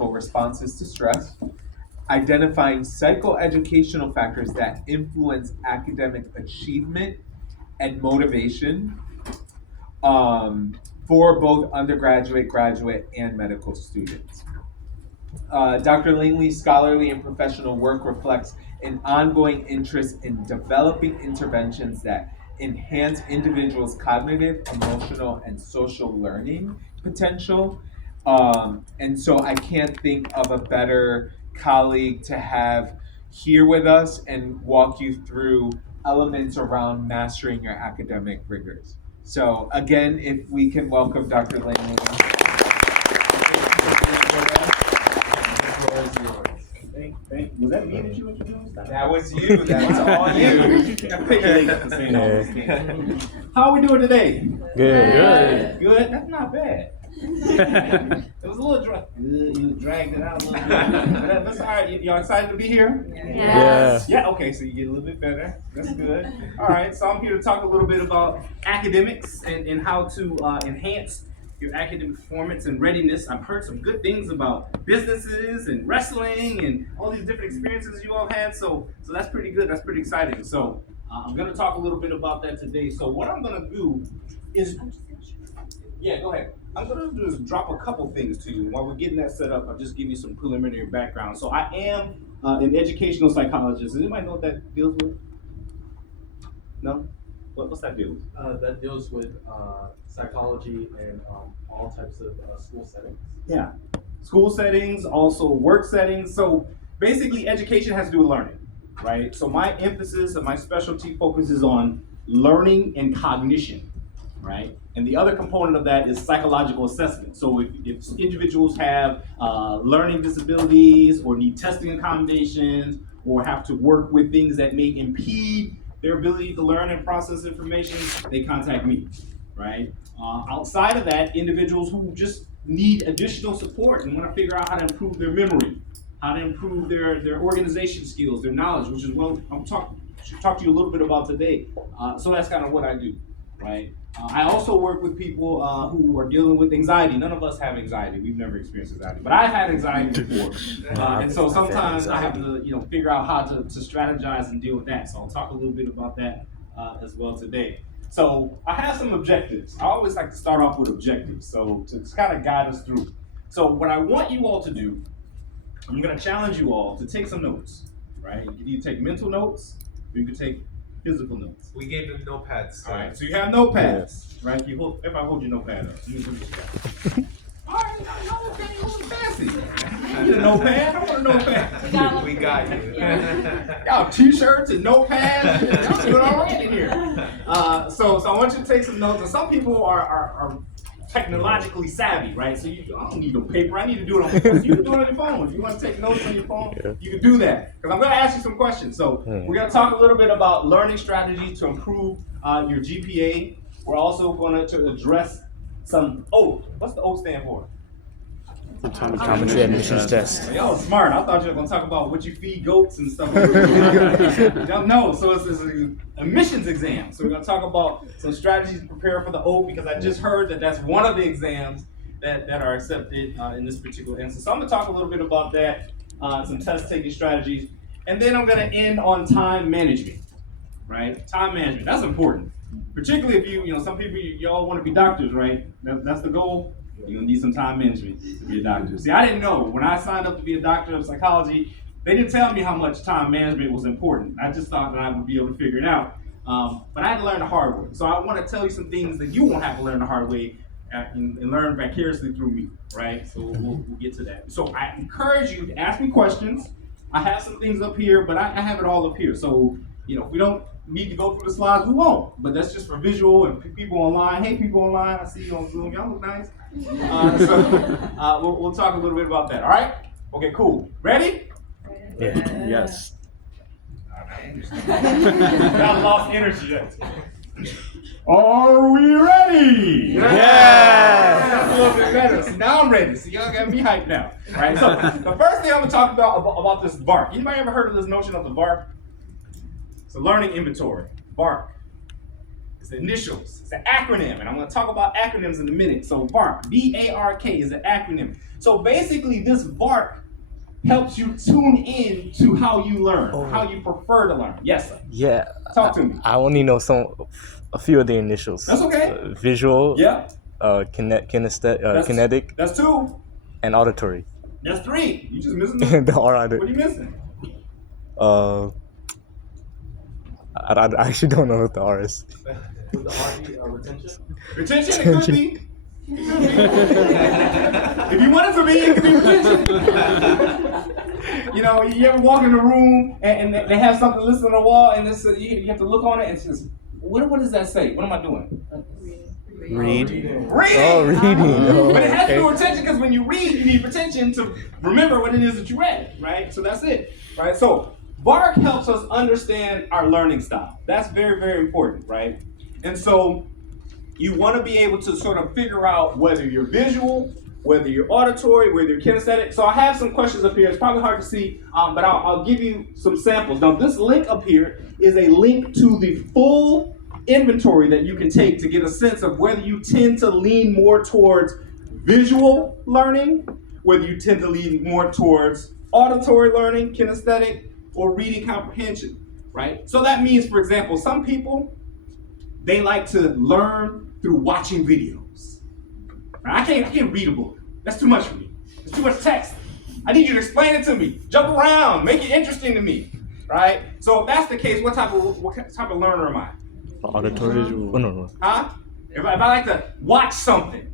psychophysiological responses to stress, identifying psychoeducational factors that influence academic achievement and motivation for both undergraduate, graduate, and medical students. Dr. Langley's scholarly and professional work reflects an ongoing interest in developing interventions that enhance individuals' cognitive, emotional, and social learning potential. And so I can't think of a better colleague to have here with us and walk you through elements around mastering your academic rigors. So again, if we can welcome Dr. Langley. Was that me that you introduced? That was you. That's all you. How are we doing today? Good. Good? That's not bad. It was a little dry. You dragged it out a little bit. That's all right. Y'all excited to be here? Yes. Yeah, okay, so you get a little bit better. That's good. All right, so I'm here to talk a little bit about academics and how to enhance your academic performance and readiness. I've heard some good things about businesses and wrestling and all these different experiences you all had, so that's pretty good. That's pretty exciting. So I'm going to talk a little bit about that today. So what I'm going to do is, yeah, go ahead. I'm going to do is drop a couple things to you. While we're getting that set up, I'll just give you some preliminary background. So I am an educational psychologist. Does anybody know what that deals with? No? What's that deal with? That deals with psychology and all types of school settings. Yeah, school settings, also work settings. So basically education has to do with learning, right? So my emphasis and my specialty focuses on learning and cognition, right? And the other component of that is psychological assessment. So if individuals have learning disabilities or need testing accommodations or have to work with things that may impede their ability to learn and process information, they contact me, right? Outside of that, individuals who just need additional support and want to figure out how to improve their memory, how to improve their organization skills, their knowledge, which is what I'm talk to you a little bit about today. So that's kind of what I do, right? I also work with people who are dealing with anxiety. None of us have anxiety. We've never experienced anxiety, but I've had anxiety before. And so sometimes I have to, figure out how to strategize and deal with that. So I'll talk a little bit about that as well today. So I have some objectives. I always like to start off with objectives, so to kind of guide us through. So what I want you all to do, I'm going to challenge you all to take some notes, right? You can either take mental notes or you can take physical notes. We gave them notepads. All right, so you have notepads, right? If I hold your notepad up, you can put this all right, y'all okay, you look fancy. I need a notepad. I want a notepad. We got you. Y'all t-shirts and notepads. Y'all doing all right in here. So I want you to take some notes. And some people are technologically savvy, right? So I don't need no paper. I need to do it on my phone. You can do it on your phone. If you want to take notes on your phone, you can do that. Because I'm going to ask you some questions. So we're going to talk a little bit about learning strategies to improve your GPA. We're also going to address some OAT. What's the OAT stand for? Optometry admissions test. Y'all smart. I thought you were going to talk about what you feed goats and stuff. No, so it's an admissions exam. So we're going to talk about some strategies to prepare for the OAT because I just heard that that's one of the exams that are accepted in this particular instance. So I'm going to talk a little bit about that, some test-taking strategies, and then I'm going to end on time management, right? Time management, that's important. Particularly if some people, y'all want to be doctors, right? That's the goal. You're going to need some time management to be a doctor. See, I didn't know. When I signed up to be a doctor of psychology, they didn't tell me how much time management was important. I just thought that I would be able to figure it out. But I had to learn the hard way. So I want to tell you some things that you won't have to learn the hard way and learn vicariously through me, right? So we'll get to that. So I encourage you to ask me questions. I have some things up here, but I have it all up here. So, if we don't need to go through the slides, we won't. But that's just for visual and people online. Hey, people online, I see you on Zoom. Y'all look nice. We'll talk a little bit about that. All right? Okay, cool. Ready? Yeah. Yes. Y'all lost energy. Are we ready? Yeah. That's a little bit better. See, now I'm ready. See, y'all got me hyped now. All right. So the first thing I'm gonna talk about this VARK. Anybody ever heard of this notion of the VARK? It's a learning inventory. VARK. It's the initials. It's an acronym, and I'm going to talk about acronyms in a minute. So VARK, V-A-R-K is an acronym. So basically, this VARK helps you tune in to how you learn, how you prefer to learn. Yes, sir. Yeah. Talk to me. I only know a few of the initials. That's okay. Visual. Yeah. Kinetic. That's 2. And auditory. That's 3. You just missing the The R What are you missing? I actually don't know what the R is. Would the R be retention? Retention, it could be. If you want it to be, it could be retention. You know, you ever walk in a room and they have something listed on the wall and it's, you have to look on it and it says, what does that say? What am I doing? Read. Reading. Oh, reading. Oh, But it has to do okay. with retention because when you read, you need retention to remember what it is that you read, right? So that's it, right? So VARK helps us understand our learning style. That's very, very important, right? And so you want to be able to sort of figure out whether you're visual, whether you're auditory, whether you're kinesthetic. So I have some questions up here. It's probably hard to see, but I'll give you some samples. Now, this link up here is a link to the full inventory that you can take to get a sense of whether you tend to lean more towards visual learning, whether you tend to lean more towards auditory learning, kinesthetic, or reading comprehension, right? So that means, for example, some people, they like to learn through watching videos. I can't read a book. That's too much for me. It's too much text. I need you to explain it to me. Jump around, make it interesting to me, right? So if that's the case, what type of learner am I? Auditory. Oh, no. Huh? If I like to watch something.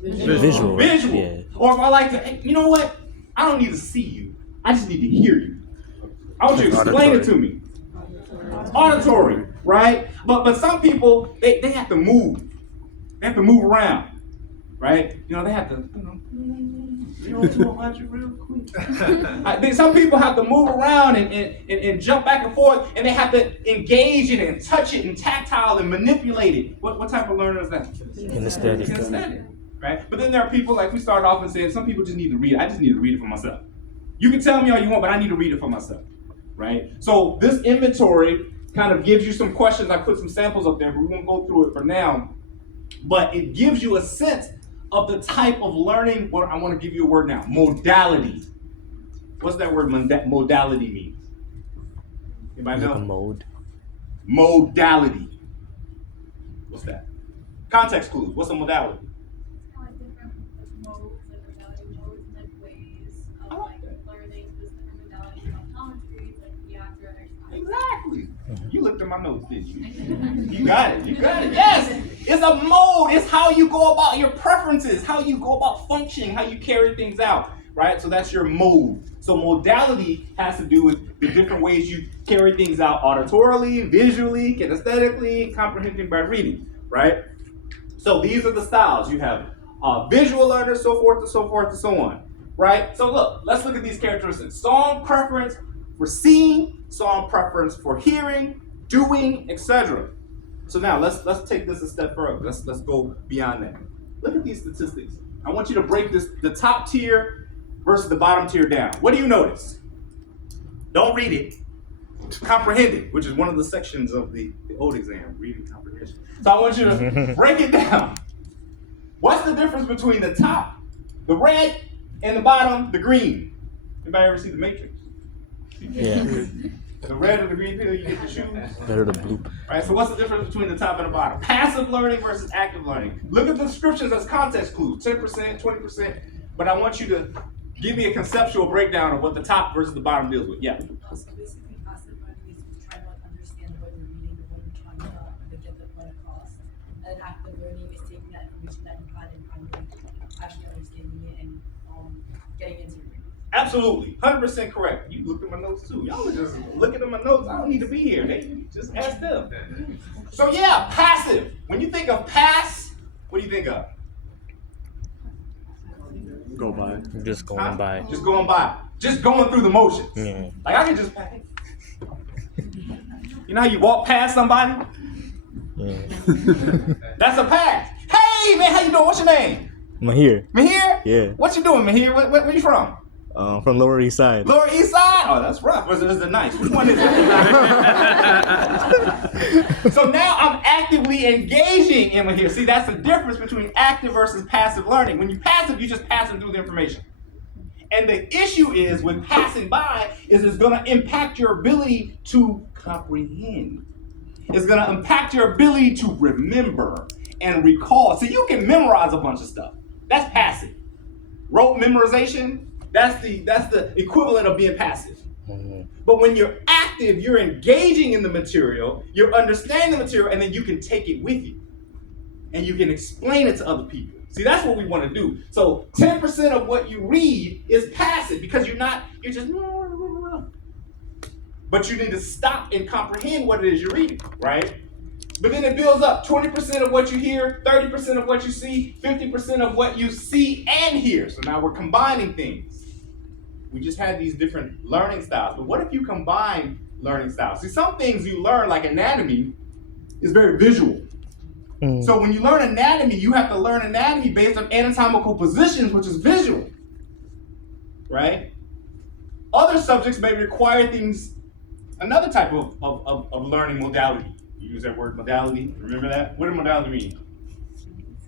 Visual. Yeah. Or if I like to, hey, you know what? I don't need to see you. I just need to hear you. I want you to explain it to me. Auditory, right? But some people, they have to move. They have to move around, right? You know, they have to, 0 to 100 real quick. Some people have to move around and jump back and forth, and they have to engage in it and touch it and tactile and manipulate it. What type of learner is that? Kinesthetic, right? But then there are people, like we started off and said, some people just need to read it. I just need to read it for myself. You can tell me all you want, but I need to read it for myself, right? So this inventory kind of gives you some questions. I put some samples up there, but we won't go through it for now. But it gives you a sense of the type of learning. Well, I want to give you a word now. Modality. What's that word modality mean? Anybody know? Like a mode. Modality. What's that? Context clues. What's a modality? Kind of different modes, like modality modes, and like ways of learning this different modalities of optometry, like theatrics. Exactly. You looked at my notes, didn't you? You got it. Yes. It's a mode. It's how you go about your preferences, how you go about functioning, how you carry things out, right? So that's your mode. So modality has to do with the different ways you carry things out auditorily, visually, kinesthetically, comprehending by reading, right? So these are the styles. You have visual learners, so forth and so forth and so on, right? So let's look at these characteristics. Strong preference for seeing, strong preference for hearing, doing, etc. So now let's take this a step further. Let's go beyond that. Look at these statistics. I want you to break the top tier versus the bottom tier down. What do you notice? Don't read it. Comprehend it, which is one of the sections of the old exam, reading comprehension. So I want you to break it down. What's the difference between the top, the red, and the bottom, the green? Anybody ever see The Matrix? Yeah. The red or the green pill, you get to choose. Better the blue. Right, so what's the difference between the top and the bottom? Passive learning versus active learning. Look at the descriptions as context clues, 10%, 20%, but I want you to give me a conceptual breakdown of what the top versus the bottom deals with. Yeah. So basically, passive learning is to try to understand what you're reading and what you're trying to get the point across. And active learning is taking that information that you had and kind of actually understanding it and getting into it. Absolutely, 100% correct. You looked at my notes too. Y'all are just looking at my notes. I don't need to be here. They just ask them. So yeah, passive. When you think of pass, what do you think of? Go by. Just going by. Just going by. Just going through the motions. Yeah. Like I can just pass. You know how you walk past somebody? Yeah. That's a pass. Hey man, how you doing? What's your name? Mahir. Mahir? Yeah. What you doing, Mahir? Where you from? From Lower East Side. Lower East Side? Oh, that's rough. Or is it nice? Which one is it? So now I'm actively engaging in here. See, that's the difference between active versus passive learning. When you're passive, you're just passing through the information. And the issue is with passing by is it's going to impact your ability to comprehend. It's going to impact your ability to remember and recall. So you can memorize a bunch of stuff. That's passive. Rote memorization, that's the equivalent of being passive. But when you're active, you're engaging in the material, you're understanding the material, and then you can take it with you. And you can explain it to other people. See, that's what we want to do. So 10% of what you read is passive because you're just, but you need to stop and comprehend what it is you're reading, right? But then it builds up 20% of what you hear, 30% of what you see, 50% of what you see and hear. So now we're combining things. We just had these different learning styles. But what if you combine learning styles? See, some things you learn, like anatomy, is very visual. So when you learn anatomy, you have to learn anatomy based on anatomical positions, which is visual, right? Other subjects may require things, another type of learning modality. You use that word modality, remember that? What does modality mean?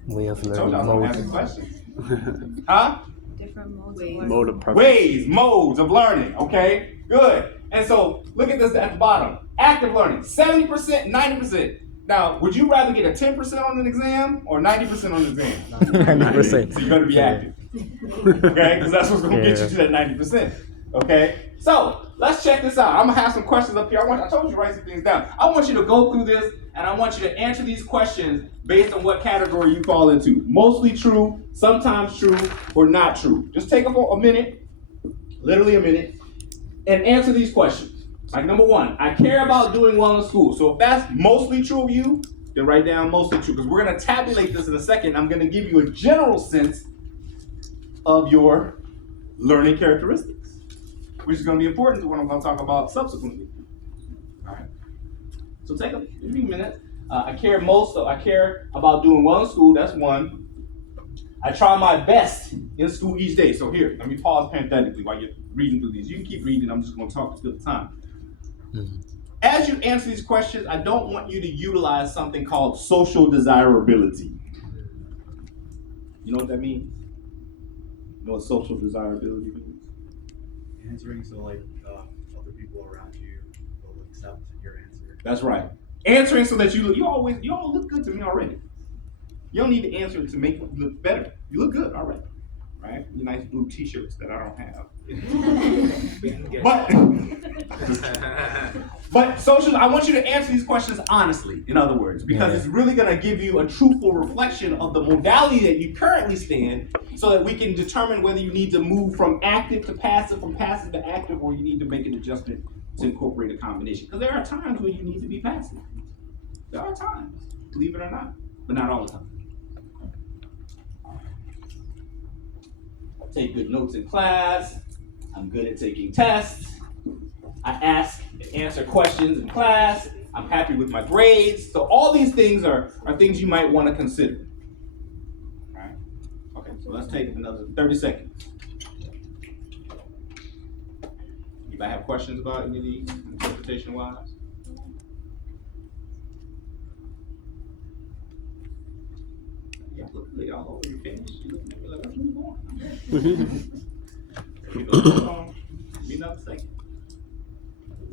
Way of I told you I was learning. gonna ask a question. Huh? Different modes. Mode of preference. Ways, modes of learning, okay? Good. And so look at this at the bottom. Active learning, 70%, 90%. Now, would you rather get a 10% on an exam or 90% on an exam? 90%. So you better be active. Okay? Because that's what's going to get you to that 90%. Okay? So, let's check this out. I'm going to have some questions up here. I told you to write some things down. I want you to go through this, and I want you to answer these questions based on what category you fall into. Mostly true, sometimes true, or not true. Just take a minute, literally a minute, and answer these questions. Like number one, I care about doing well in school. So if that's mostly true of you, then write down mostly true. Because we're going to tabulate this in a second. I'm going to give you a general sense of your learning characteristics, which is going to be important to what I'm going to talk about subsequently. All right. So take a few minutes. I care about doing well in school. That's one. I try my best in school each day. So here, let me pause parenthetically while you're reading through these. You can keep reading. I'm just going to talk to the time. As you answer these questions, I don't want you to utilize something called social desirability. You know what that means? You know what social desirability means? Answering so like other people around you will accept your answer. That's right. Answering so that you all look good to me already. You don't need to answer to make you look better. You look good already. Right? Your nice blue t-shirts that I don't have. But social, I want you to answer these questions honestly, in other words, because it's really going to give you a truthful reflection of the modality that you currently stand so that we can determine whether you need to move from active to passive, from passive to active, or you need to make an adjustment to incorporate a combination. Because there are times when you need to be passive. There are times, believe it or not, but not all the time. Take good notes in class. I'm good at taking tests. I ask and answer questions in class. I'm happy with my grades. So all these things are things you might want to consider. All right? Okay, so let's take another 30 seconds. Anybody have questions about any of these interpretation-wise? Yeah, look all over your face. You looking at me like, let's move on. Be another second.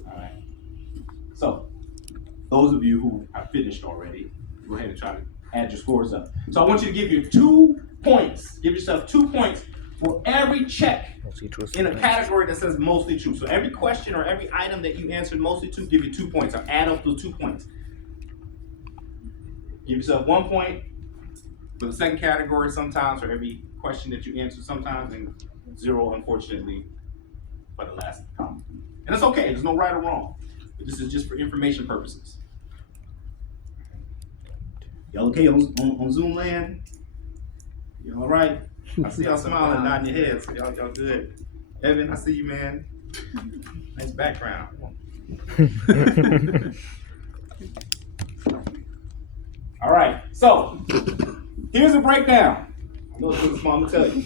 All right. So, those of you who have finished already, go ahead and try to add your scores up. So I want you to give you 2 points. Give yourself 2 points for every check in a category that says mostly true. So every question or every item that you answered mostly true, give you 2 points. Or add up those 2 points. Give yourself 1 point for the second category sometimes, for every question that you answer sometimes, and 0, unfortunately, for the last comment. And it's okay, there's no right or wrong. This is just for information purposes. Y'all okay on Zoom land? You all right? I see y'all smiling and nodding your heads. So y'all good. Evan, I see you, man. Nice background. All right, so here's a breakdown. I know it's really small, I'm gonna tell you.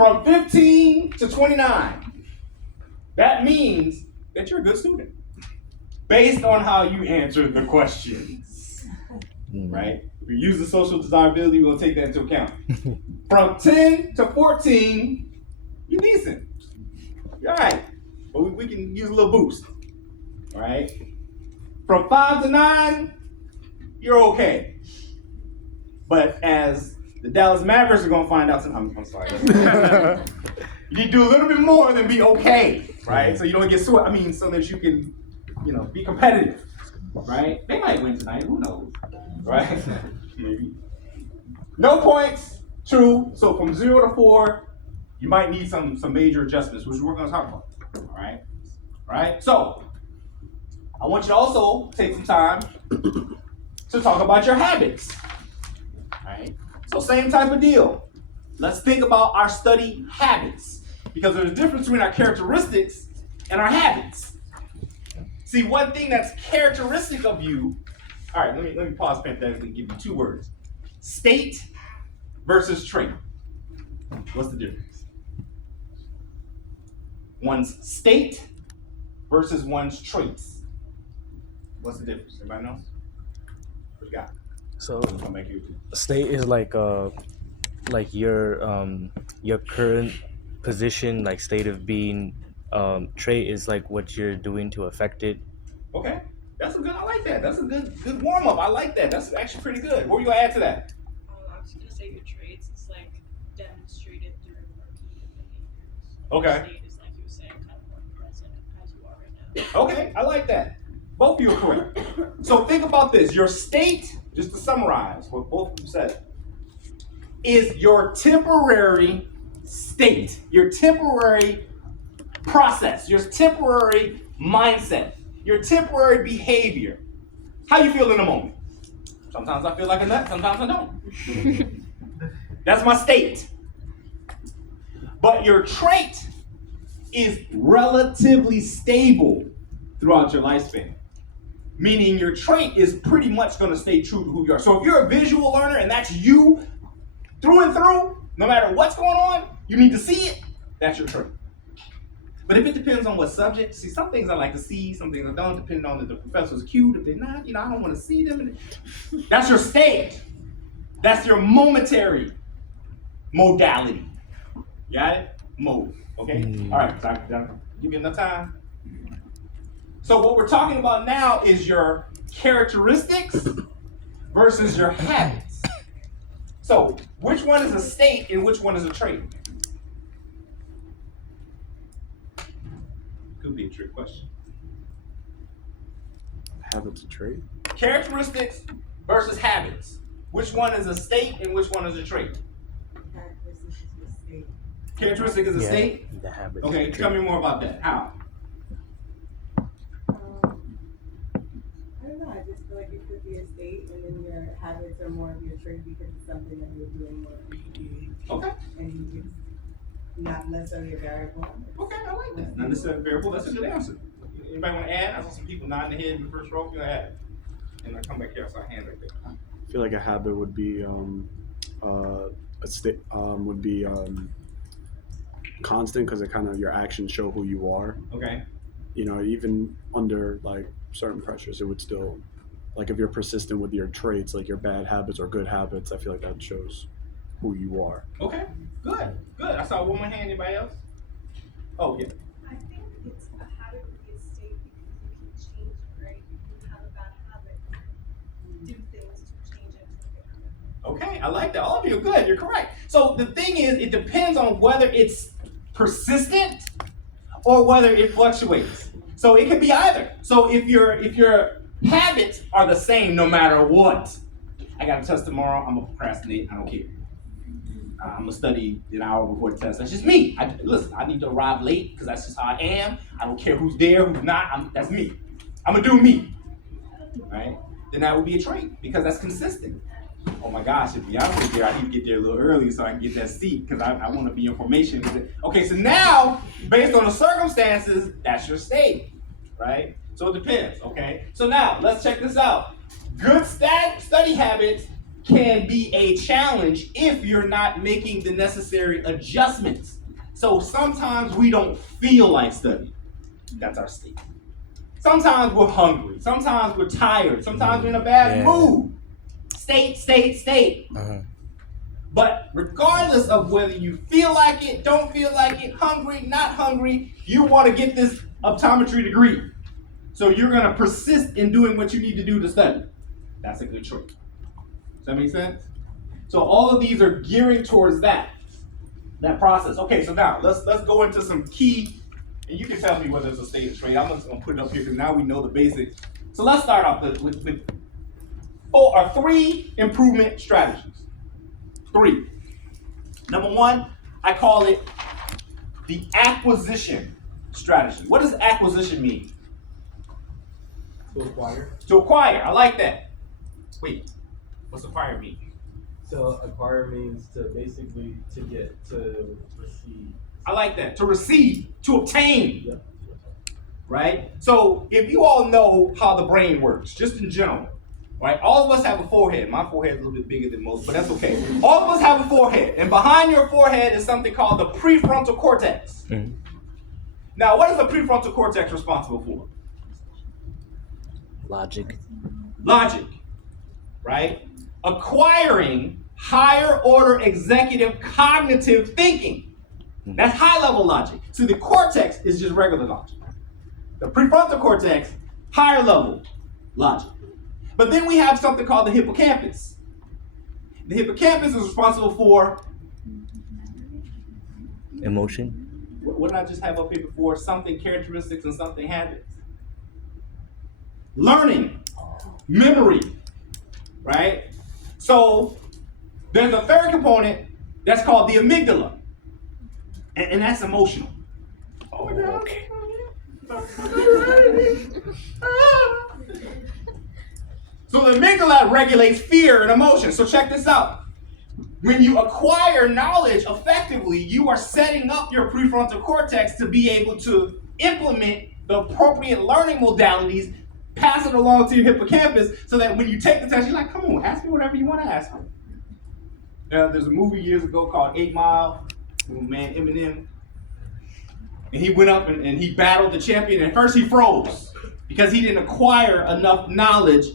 From 15 to 29. That means that you're a good student based on how you answered the questions, right? If you're using social desirability, we're gonna take that into account. From 10 to 14, you're decent. You're all right, but we can use a little boost, all right? From 5 to 9, you're okay. But as the Dallas Mavericks are gonna find out, I'm sorry. You need to do a little bit more than be okay, right? So you don't get swept. I mean, so that you can, be competitive, right? They might win tonight. Who knows, right? Maybe. No points. True. So from 0 to 4, you might need some major adjustments, which we're gonna talk about. All right. All right. So I want you to also take some time to talk about your habits. All right. So same type of deal. Let's think about our study habits, because there's a difference between our characteristics and our habits. See, one thing that's characteristic of you. All right, let me pause parenthetically and give you 2 words: state versus trait. What's the difference? One's state versus one's traits. What's the difference? Everybody knows? What you got? So I'll make you. state is like your current position, like state of being. Trait is like what you're doing to affect it. Okay, I like that. That's a good warm up. I like that. That's actually pretty good. What were you gonna add to that? I was gonna say your traits, it's like demonstrated through working behaviors. Okay. State is like you were saying, kind of more present as you are right now. Okay, I like that. Both of you are correct. So think about this. Your state, just to summarize what both of you said, is your temporary state, your temporary process, your temporary mindset, your temporary behavior. How you feel in the moment? Sometimes I feel like a nut, sometimes I don't. That's my state. But your trait is relatively stable throughout your lifespan. Meaning your trait is pretty much going to stay true to who you are. So if you're a visual learner and that's you through and through, no matter what's going on, you need to see it, that's your trait. But if it depends on what subject, see, some things I like to see, some things I don't, depending on if the professor's cute, if they're not, I don't want to see them. That's your state. That's your momentary modality. Got it? Mode. Okay? All right, done. Give me enough time. So what we're talking about now is your characteristics versus your habits. So which one is a state and which one is a trait? Could be a trick question. Habits a trait? Characteristics versus habits. Which one is a state and which one is a trait? Characteristic is a state? The habit. Okay, tell me more about that. How? I don't know. I just feel like it could be a state, and then your habits are more of your trait because it's something that you're doing more. Okay. And it's not necessarily a variable. Okay, I like that. Not necessarily a variable. That's a good answer. Anybody want to add? I saw some people nodding their head in the first row. You want to add? And I come back here. I saw a hand right there. I feel like a habit would be constant because it kind of your actions show who you are. Okay. Even under like certain pressures, it would still, like if you're persistent with your traits, like your bad habits or good habits, I feel like that shows who you are. Okay. Good. I saw one more hand. Anybody else? Oh yeah. I think it's a habit would be a state because you can change it, right? You have a bad habit, do things to change it to a good habit. Okay, I like that. All of you are good. You're correct. So the thing is, it depends on whether it's persistent or whether it fluctuates. So it could be either. So if your habits are the same no matter what, I got a test tomorrow, I'm gonna procrastinate, I don't care. I'm gonna study an hour before the test. That's just me. Listen, I need to arrive late because that's just how I am. I don't care who's there, who's not. That's me. I'm gonna do me. Right? Then that would be a trait because that's consistent. Oh my gosh, if Beyonce's there, I need to get there a little early so I can get that seat because I want to be in formation. Okay, so now, based on the circumstances, that's your state, right? So it depends, okay? So now, let's check this out. Good study habits can be a challenge if you're not making the necessary adjustments. So sometimes we don't feel like studying. That's our state. Sometimes we're hungry. Sometimes we're tired. Sometimes we're in a bad mood. State. But regardless of whether you feel like it, don't feel like it, hungry, not hungry, you want to get this optometry degree. So you're going to persist in doing what you need to do to study. That's a good choice. Does that make sense? So all of these are gearing towards that process. Okay, so now let's go into some key, and you can tell me whether it's a state or trait. I'm just going to put it up here because now we know the basics. So let's start off with 3 improvement strategies. 3. Number 1, I call it the acquisition strategy. What does acquisition mean? To acquire. To acquire. I like that. Wait, what's acquire mean? So acquire means to basically to get, to receive. I like that. To receive, to obtain. Yeah. Right? So if you all know how the brain works, just in general, right? All of us have a forehead. My forehead is a little bit bigger than most, but that's okay. All of us have a forehead, and behind your forehead is something called the prefrontal cortex. Mm-hmm. Now, what is the prefrontal cortex responsible for? Logic. Logic, right? Acquiring higher order executive cognitive thinking. That's high level logic. So the cortex is just regular logic. The prefrontal cortex, higher level logic. But then we have something called the hippocampus. The hippocampus is responsible for Emotion. what did I just have up here before? Something characteristics and something habits. Learning, memory, right? So there's a third component that's called the amygdala, and that's emotional. Oh my God. Okay. So the amygdala regulates fear and emotion. So check this out. When you acquire knowledge effectively, you are setting up your prefrontal cortex to be able to implement the appropriate learning modalities, pass it along to your hippocampus, so that when you take the test, you're like, come on, ask me whatever you want to ask me. Now, there's a movie years ago called 8 Mile, with man Eminem. And he went up and he battled the champion. And first he froze because he didn't acquire enough knowledge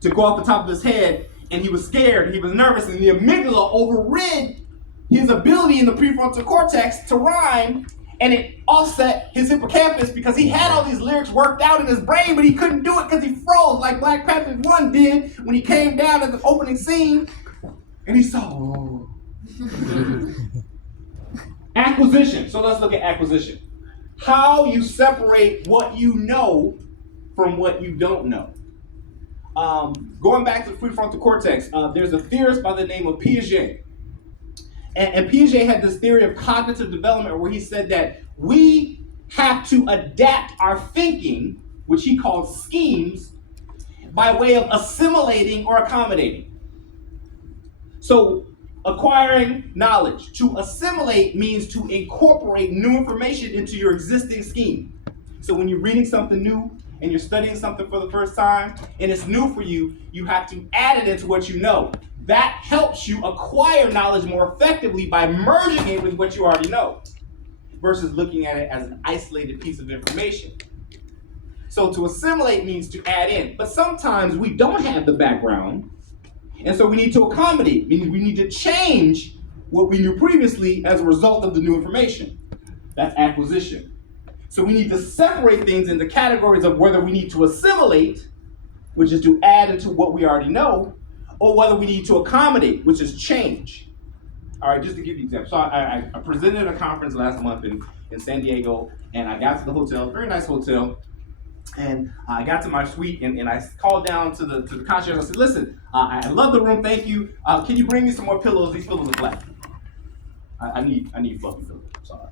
to go off the top of his head. And he was scared, he was nervous, and the amygdala overrid his ability in the prefrontal cortex to rhyme, and it offset his hippocampus because he had all these lyrics worked out in his brain, but he couldn't do it because he froze like Black Panther 1 did when he came down at the opening scene, and he saw, Acquisition. So let's look at acquisition. How you separate what you know from what you don't know. Going back to the prefrontal cortex, there's a theorist by the name of Piaget. And Piaget had this theory of cognitive development where he said that we have to adapt our thinking, which he called schemes, by way of assimilating or accommodating. So acquiring knowledge, to assimilate means to incorporate new information into your existing scheme. So when you're reading something new, and you're studying something for the first time, and it's new for you, you have to add it into what you know. That helps you acquire knowledge more effectively by merging it with what you already know, versus looking at it as an isolated piece of information. So to assimilate means to add in, but sometimes we don't have the background, and so we need to accommodate, meaning we need to change what we knew previously as a result of the new information. That's acquisition. So we need to separate things into categories of whether we need to assimilate, which is to add into what we already know, or whether we need to accommodate, which is change. All right, just to give you an example. So I presented at a conference last month in San Diego, and I got to the hotel, very nice hotel, and I got to my suite, and I called down to the concierge. I said, listen, I love the room, thank you. Can you bring me some more pillows? These pillows are flat. I need fluffy pillows, sorry.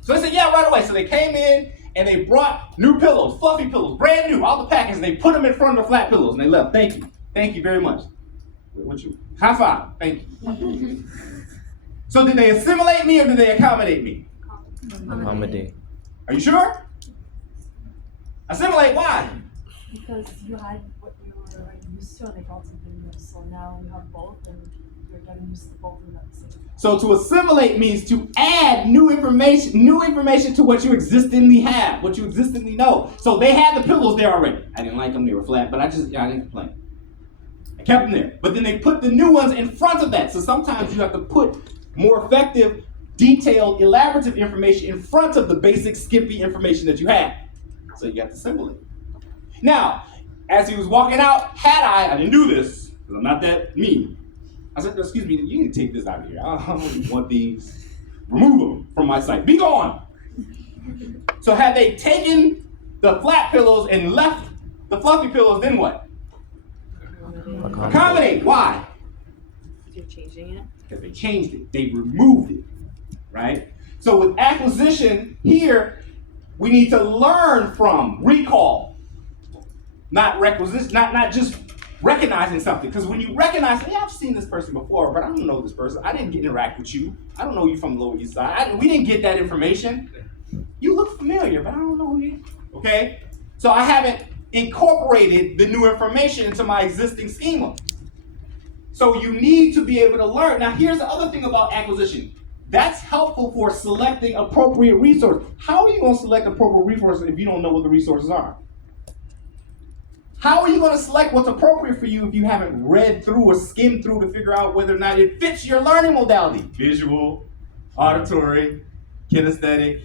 So I said, yeah, right away. So they came in and they brought new pillows, fluffy pillows, brand new, all the packets, and they put them in front of the flat pillows and they left. Thank you. Thank you very much. High five. Thank you. So did they assimilate me or did they accommodate me? Accommodate. Are you sure? Assimilate, why? Because you had what you were used to and they brought something new. So now you have both and you're gonna use both of them at the same time. So to assimilate means to add new information to what you existingly have, what you existingly know. So they had the pillows there already. I didn't like them, they were flat, but I didn't complain. I kept them there. But then they put the new ones in front of that. So sometimes you have to put more effective, detailed, elaborative information in front of the basic, skimpy information that you had. So you have to assimilate. Now, as he was walking out, I didn't do this, because I'm not that mean. I said, excuse me, you need to take this out of here. I don't want these. Remove them from my sight. Be gone. So had they taken the flat pillows and left the fluffy pillows, then what? Accommodate. Why? You're changing it. Because they changed it. They removed it. Right? So with acquisition here, we need to learn from, recall. Not requisition, not just recognizing something. Because when you recognize, hey, I've seen this person before, but I don't know this person. I didn't interact with you. I don't know you from the Lower East Side. We didn't get that information. You look familiar, but I don't know you. Okay? So I haven't incorporated the new information into my existing schema. So you need to be able to learn. Now here's the other thing about acquisition. That's helpful for selecting appropriate resources. How are you going to select appropriate resources if you don't know what the resources are? How are you going to select what's appropriate for you if you haven't read through or skimmed through to figure out whether or not it fits your learning modality? Visual, auditory, kinesthetic.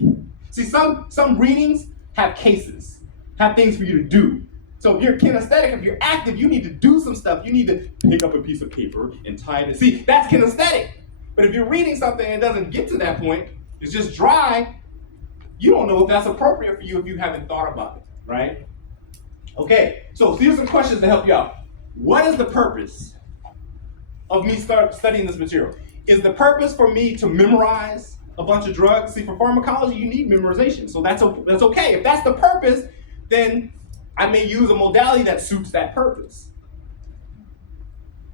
See, some readings have cases, have things for you to do. So if you're kinesthetic, if you're active, you need to do some stuff. You need to pick up a piece of paper and tie it. See, that's kinesthetic. But if you're reading something and it doesn't get to that point, it's just dry, you don't know if that's appropriate for you if you haven't thought about it, right? Okay, so here's some questions to help you out. What is the purpose of me studying this material? Is the purpose for me to memorize a bunch of drugs? See, for pharmacology, you need memorization, so that's okay. If that's the purpose, then I may use a modality that suits that purpose.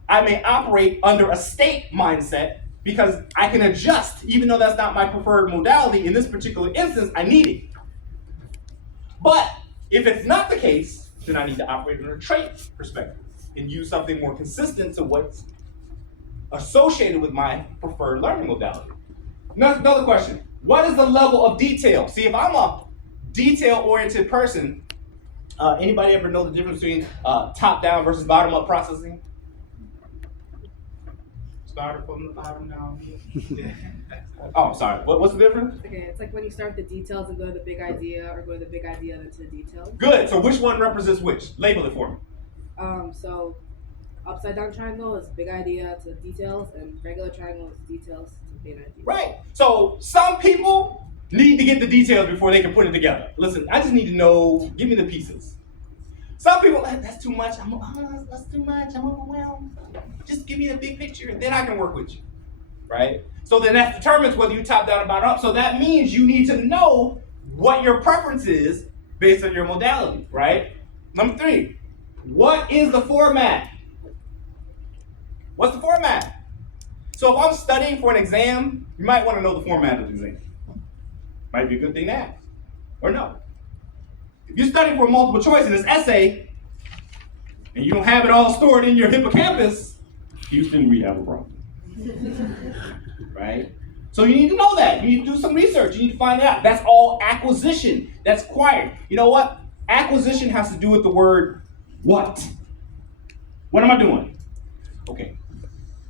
I may operate under a state mindset because I can adjust, even though that's not my preferred modality. In this particular instance, I need it. But if it's not the case, then I need to operate under a trait perspective and use something more consistent to what's associated with my preferred learning modality. Another question, what is the level of detail? See, if I'm a detail-oriented person, anybody ever know the difference between top-down versus bottom-up processing? Started from the bottom down. Oh, sorry. What's the difference? Okay, it's like when you start with the details and go to the big idea, or go to the big idea then to the details. Good. So which one represents which? Label it for me. So upside down triangle is big idea to details, and regular triangle is details to big idea. Right. So some people need to get the details before they can put it together. Listen, I just need to know, give me the pieces. Some people, that's too much, that's too much, I'm overwhelmed. Just give me the big picture and then I can work with you, right? So then that determines whether you top down or bottom up. So that means you need to know what your preference is based on your modality, right? Number 3, what is the format? What's the format? So if I'm studying for an exam, you might want to know the format of the exam. Might be a good thing to ask, or no. If you're studying for multiple choice in this essay, and you don't have it all stored in your hippocampus, Houston, we have a problem. Right? So you need to know that. You need to do some research. You need to find out. That's all acquisition. That's acquired. You know what? Acquisition has to do with the word what. What am I doing? Okay,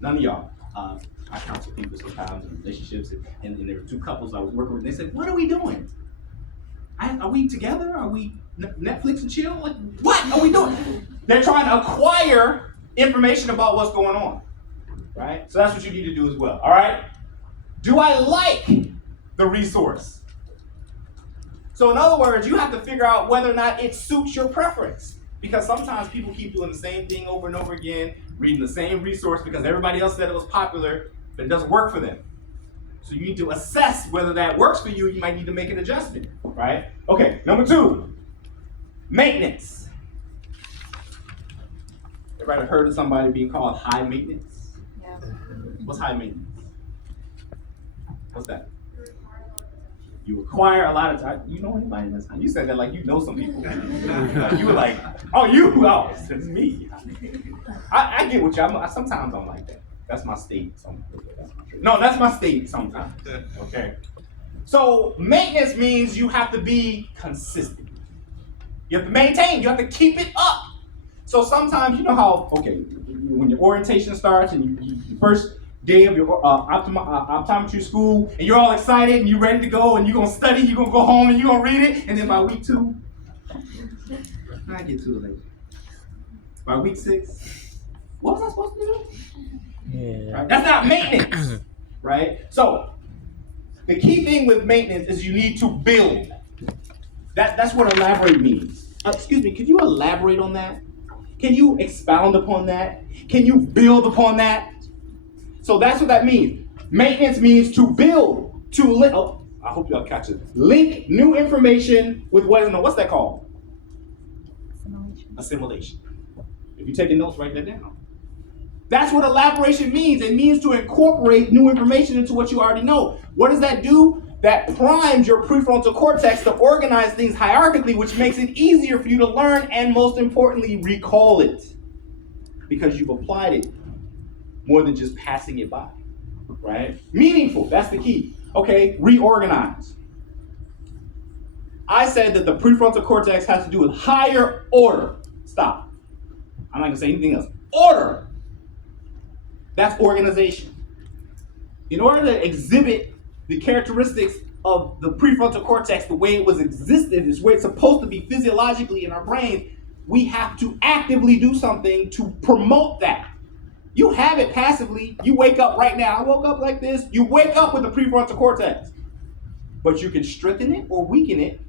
none of y'all. I counsel people sometimes in relationships, and there were 2 couples I was working with. They said, "What are we doing? Are we together? Are we Netflix and chill? Like, what are we doing?" They're trying to acquire information about what's going on, right? So that's what you need to do as well, all right? Do I like the resource? So in other words, you have to figure out whether or not it suits your preference, because sometimes people keep doing the same thing over and over again, reading the same resource because everybody else said it was popular, but it doesn't work for them. So you need to assess whether that works for you. You might need to make an adjustment, right? Okay, number 2, maintenance. Everybody heard of somebody being called high maintenance? Yeah. What's high maintenance? What's that? You require a lot of time. You know anybody in this time? You said that like you know some people. You were like, oh, it's me. I get what you. Sometimes I'm like that. That's my state. No, that's my state sometimes. Okay. So maintenance means you have to be consistent. You have to maintain. You have to keep it up. So sometimes, you know how, okay, when your orientation starts and the first day of your optometry school, and you're all excited and you're ready to go and you're going to study, you're going to go home and you're going to read it, and then by week 2, I get to it later. By week 6, what was I supposed to do? Yeah. Right? That's not maintenance, right? So the key thing with maintenance is you need to build. That's what elaborate means. Excuse me, could you elaborate on that? Can you expound upon that? Can you build upon that? So that's what that means. Maintenance means to build, I hope y'all catch it. Link new information with what's that called? Assimilation. If you're taking notes, write that down. That's what elaboration means. It means to incorporate new information into what you already know. What does that do? That primes your prefrontal cortex to organize things hierarchically, which makes it easier for you to learn and, most importantly, recall it. Because you've applied it more than just passing it by, right? Meaningful, that's the key. Okay, reorganize. I said that the prefrontal cortex has to do with higher order. Stop. I'm not gonna say anything else. Order. That's organization. In order to exhibit the characteristics of the prefrontal cortex, the way it was existed, is where it's supposed to be physiologically in our brain, we have to actively do something to promote that. You have it passively. You wake up right now. I woke up like this. You wake up with the prefrontal cortex. But you can strengthen it or weaken it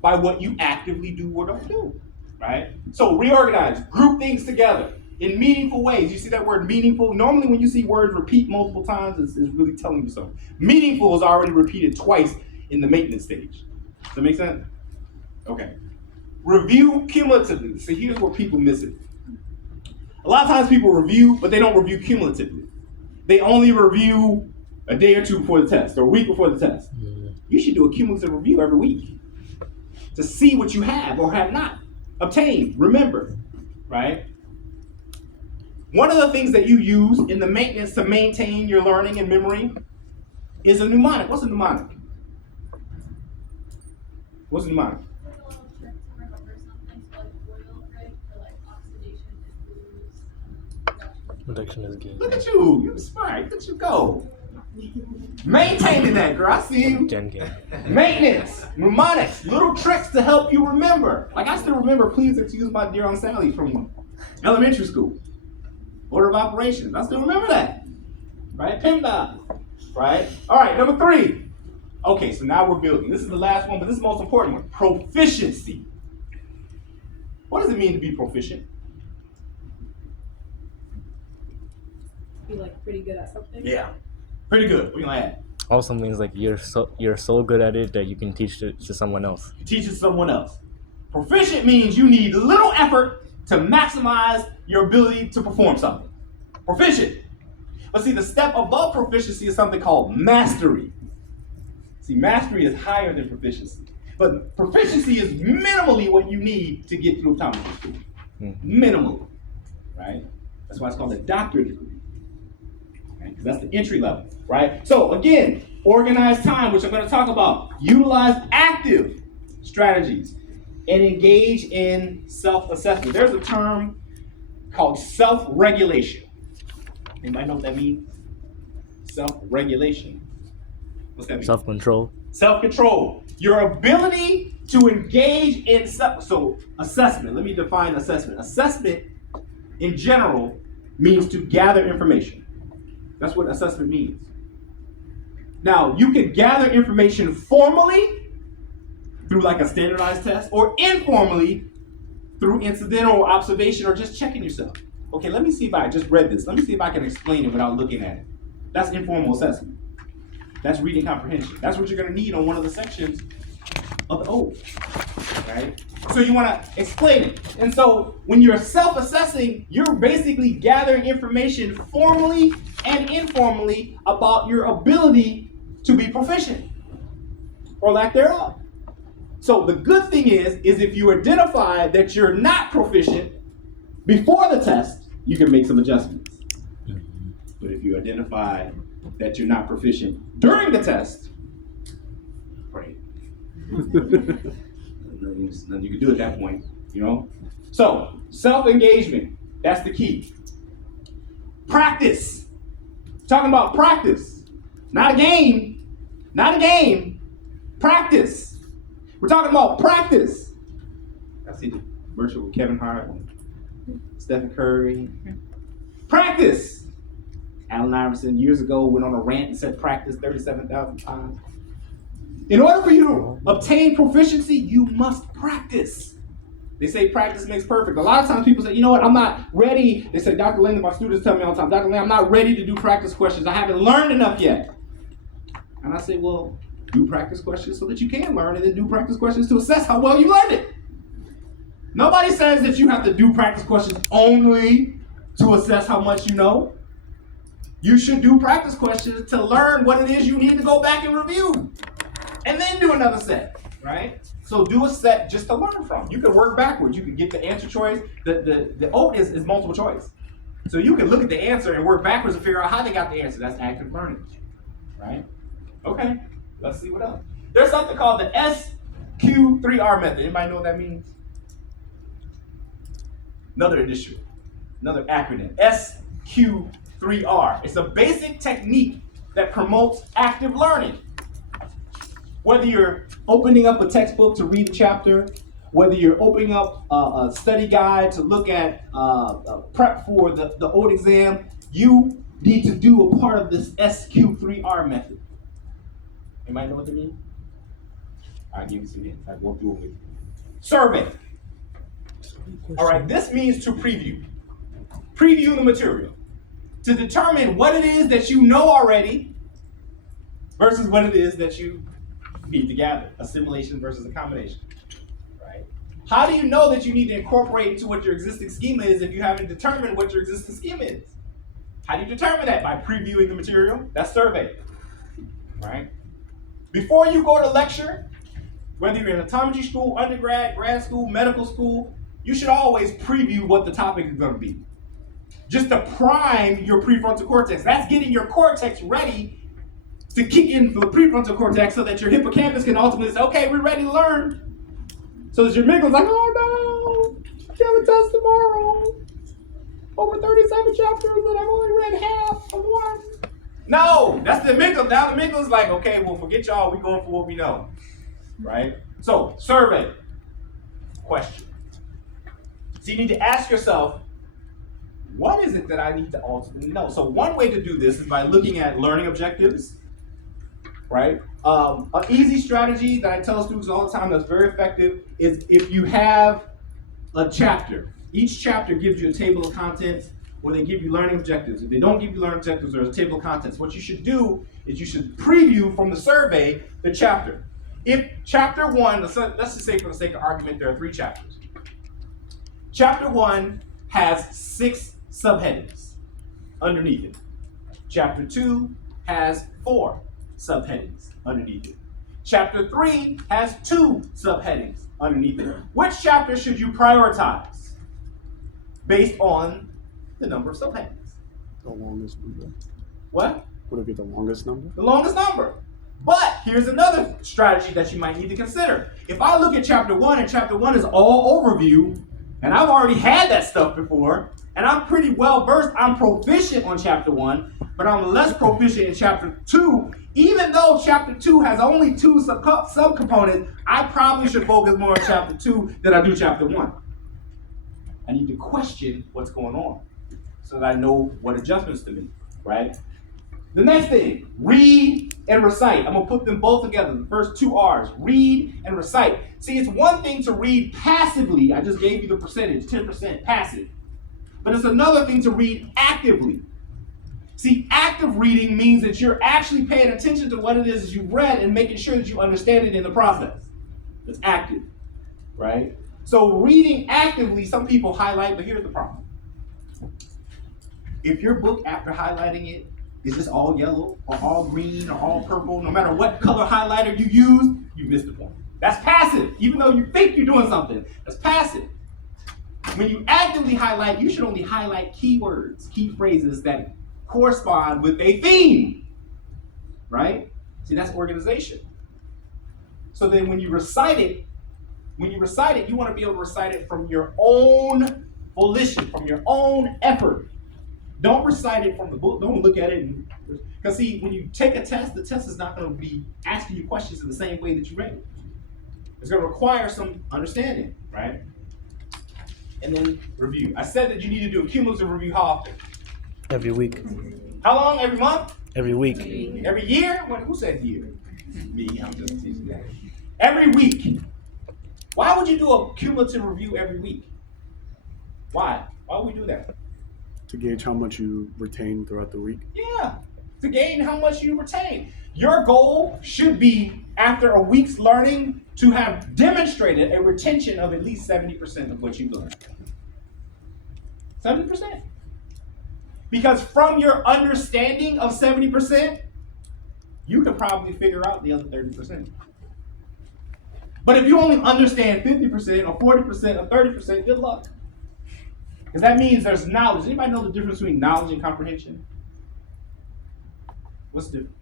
by what you actively do or don't do, right? So reorganize, group things together in meaningful ways. You see that word meaningful? Normally when you see words repeat multiple times, it's really telling you something. Meaningful is already repeated twice in the maintenance stage. Does that make sense? Okay. Review cumulatively. So here's where people miss it. A lot of times people review, but they don't review cumulatively. They only review a day or two before the test, or a week before the test. You should do a cumulative review every week to see what you have or have not obtained, remember, right? One of the things that you use in the maintenance to maintain your learning and memory is a mnemonic. What's a mnemonic? What's a mnemonic? Like a little trick to remember something, so like oil, right? For like oxidation is lose, Reduction is gain. Look at you, you're smart, look at you go. Maintaining that, girl, I see you. Gen gain. Maintenance, mnemonics, little tricks to help you remember. Like I still remember, please excuse my dear Aunt Sally from elementary school. Order of operations, I still remember that. Right, PIMDA, right? All right, number 3. Okay, so now we're building. This is the last one, but this is the most important one. Proficiency. What does it mean to be proficient? Be like pretty good at something. Yeah, pretty good. What do you gonna add? Also means like you're so good at it that you can teach it to someone else. Teach it to someone else. Proficient means you need little effort to maximize your ability to perform something. Proficient. But see, the step above proficiency is something called mastery. See, mastery is higher than proficiency. But proficiency is minimally what you need to get through optometry school. Minimally, right? That's why it's called a doctorate degree. Because that's the entry level, right? So again, organize time, which I'm going to talk about. Utilize active strategies and engage in self-assessment. There's a term called self-regulation. Anybody know what that means? Self-regulation. What's that mean? Self-control. Self-control. Your ability to engage in so assessment. Let me define assessment. Assessment, in general, means to gather information. That's what assessment means. Now, you can gather information formally through like a standardized test, or informally through incidental observation or just checking yourself. Okay, let me see if I just read this. Let me see if I can explain it without looking at it. That's informal assessment. That's reading comprehension. That's what you're going to need on one of the sections of the oath, right? So you want to explain it. And so when you're self-assessing, you're basically gathering information formally and informally about your ability to be proficient or lack thereof. So the good thing is if you identify that you're not proficient before the test, you can make some adjustments. If you identify that you're not proficient during the test, great. Nothing you can do at that point, you know? So, self-engagement, that's the key. Practice. Talking about practice. Not a game. Not a game. Practice. We're talking about practice. I see the virtual with Kevin Hart and Stephen Curry. Practice. Allen Iverson years ago went on a rant and said practice 37,000 times. In order for you to obtain proficiency, you must practice. They say practice makes perfect. A lot of times people say, you know what, I'm not ready. They say, Dr. Lane, my students tell me all the time, Dr. Lane, I'm not ready to do practice questions. I haven't learned enough yet. And I say, well, do practice questions so that you can learn, and then do practice questions to assess how well you learned it. Nobody says that you have to do practice questions only to assess how much you know. You should do practice questions to learn what it is you need to go back and review. And then do another set, right? So do a set just to learn from. You can work backwards. You can get the answer choice. The OAT is multiple choice. So you can look at the answer and work backwards and figure out how they got the answer. That's active learning, right? Okay, let's see what else. There's something called the SQ3R method. Anybody know what that means? Another initiative, another acronym, SQ3R. It's a basic technique that promotes active learning. Whether you're opening up a textbook to read the chapter, whether you're opening up a study guide to look at prep for the OAT exam, you need to do a part of this SQ3R method. Anybody know what they mean? I'll give you some hints. I won't do it with you. Survey. All right, this means to preview. Preview the material. To determine what it is that you know already versus what it is that you need to gather. Assimilation versus accommodation. Right? How do you know that you need to incorporate into what your existing schema is if you haven't determined what your existing schema is? How do you determine that? By previewing the material. That's survey. Right? Before you go to lecture, whether you're in optometry school, undergrad, grad school, medical school, you should always preview what the topic is going to be. Just to prime your prefrontal cortex. That's getting your cortex ready to kick in for the prefrontal cortex so that your hippocampus can ultimately say, okay, we're ready to learn. So that your amygdala's like, oh no, I have a test tomorrow. Over 37 chapters and I've only read half of one. No, that's the amygdala. Now the amygdala's like, okay, well, forget y'all, we going for what we know. Right? So, survey. Question. So you need to ask yourself, what is it that I need to ultimately know? So one way to do this is by looking at learning objectives, right? An easy strategy that I tell students all the time that's very effective is if you have a chapter. Each chapter gives you a table of contents or they give you learning objectives. If they don't give you learning objectives, there's a table of contents. What you should do is you should preview from the survey the chapter. If chapter one, let's just say for the sake of argument, there are 3 chapters. Chapter 1 has 6 subheadings underneath it. Chapter 2 has 4 subheadings underneath it. Chapter 3 has 2 subheadings underneath it. Which chapter should you prioritize based on the number of subheadings? The longest number. What? Would it be the longest number? The longest number. But here's another strategy that you might need to consider. If I look at chapter 1 and chapter 1 is all overview, and I've already had that stuff before, and I'm pretty well versed, I'm proficient on chapter 1, but I'm less proficient in chapter 2. Even though chapter 2 has only 2 subcomponents, I probably should focus more on chapter 2 than I do chapter 1. I need to question what's going on so that I know what adjustments to make, right? The next thing, read and recite. I'm going to put them both together, the first 2 R's, read and recite. See, it's one thing to read passively. I just gave you the percentage, 10% passive. But it's another thing to read actively. See, active reading means that you're actually paying attention to what it is you've read and making sure that you understand it in the process. It's active, right? So reading actively, some people highlight, but here's the problem. If your book, after highlighting it, is this all yellow or all green or all purple? No matter what color highlighter you use, you missed the point. That's passive, even though you think you're doing something. That's passive. When you actively highlight, you should only highlight keywords, key phrases that correspond with a theme, right? See, that's organization. So then when you recite it, you want to be able to recite it from your own volition, from your own effort. Don't recite it from the book. Don't look at it. Because see, when you take a test, the test is not going to be asking you questions in the same way that you read it. It's going to require some understanding, right? And then review. I said that you need to do a cumulative review how often? Every week. How long? Every month? Every week. Every year? Who said year? Me, I'm just teaching that. Every week. Why would you do a cumulative review every week? Why? Why would we do that? To gauge how much you retain throughout the week. Yeah, to gain how much you retain. Your goal should be, after a week's learning, to have demonstrated a retention of at least 70% of what you learned. 70%. Because from your understanding of 70%, you could probably figure out the other 30%. But if you only understand 50% or 40% or 30%, good luck. Because that means there's knowledge. Anybody know the difference between knowledge and comprehension? What's the difference?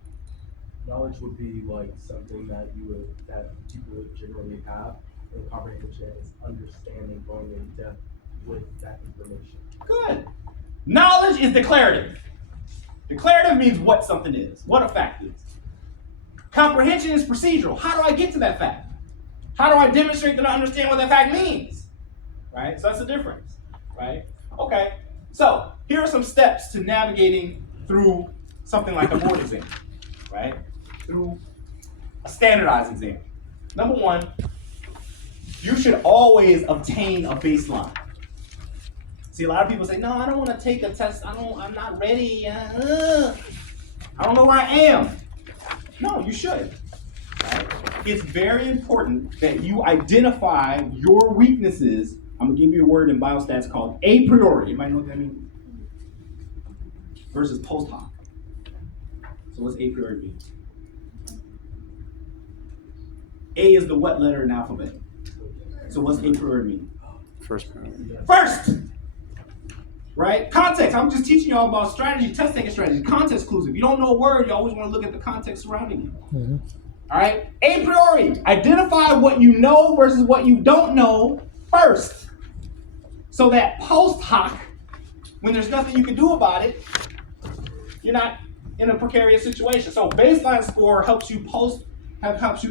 Knowledge would be like something that people would generally have, and comprehension is understanding, going in depth with that information. Good. Knowledge is declarative. Declarative means what something is, what a fact is. Comprehension is procedural. How do I get to that fact? How do I demonstrate that I understand what that fact means? Right? So that's the difference. Right? Okay. So here are some steps to navigating through something like a board exam. Right? Through a standardized exam. Number one, you should always obtain a baseline. See, a lot of people say, no, I don't want to take a test. I'm not ready. I don't know where I am. No, you should. Right? It's very important that you identify your weaknesses. I'm going to give you a word in biostats called a priori. Anybody know what that means? Versus post hoc. So what's a priori mean? A is the what letter in the alphabet? So what's a priori mean? First priority. First! Right? Context. I'm just teaching you all about strategy, test taking strategy, context clues. If you don't know a word, you always want to look at the context surrounding it. Mm-hmm. All right? A priori. Identify what you know versus what you don't know first. So that post hoc, when there's nothing you can do about it, you're not in a precarious situation. So baseline score helps you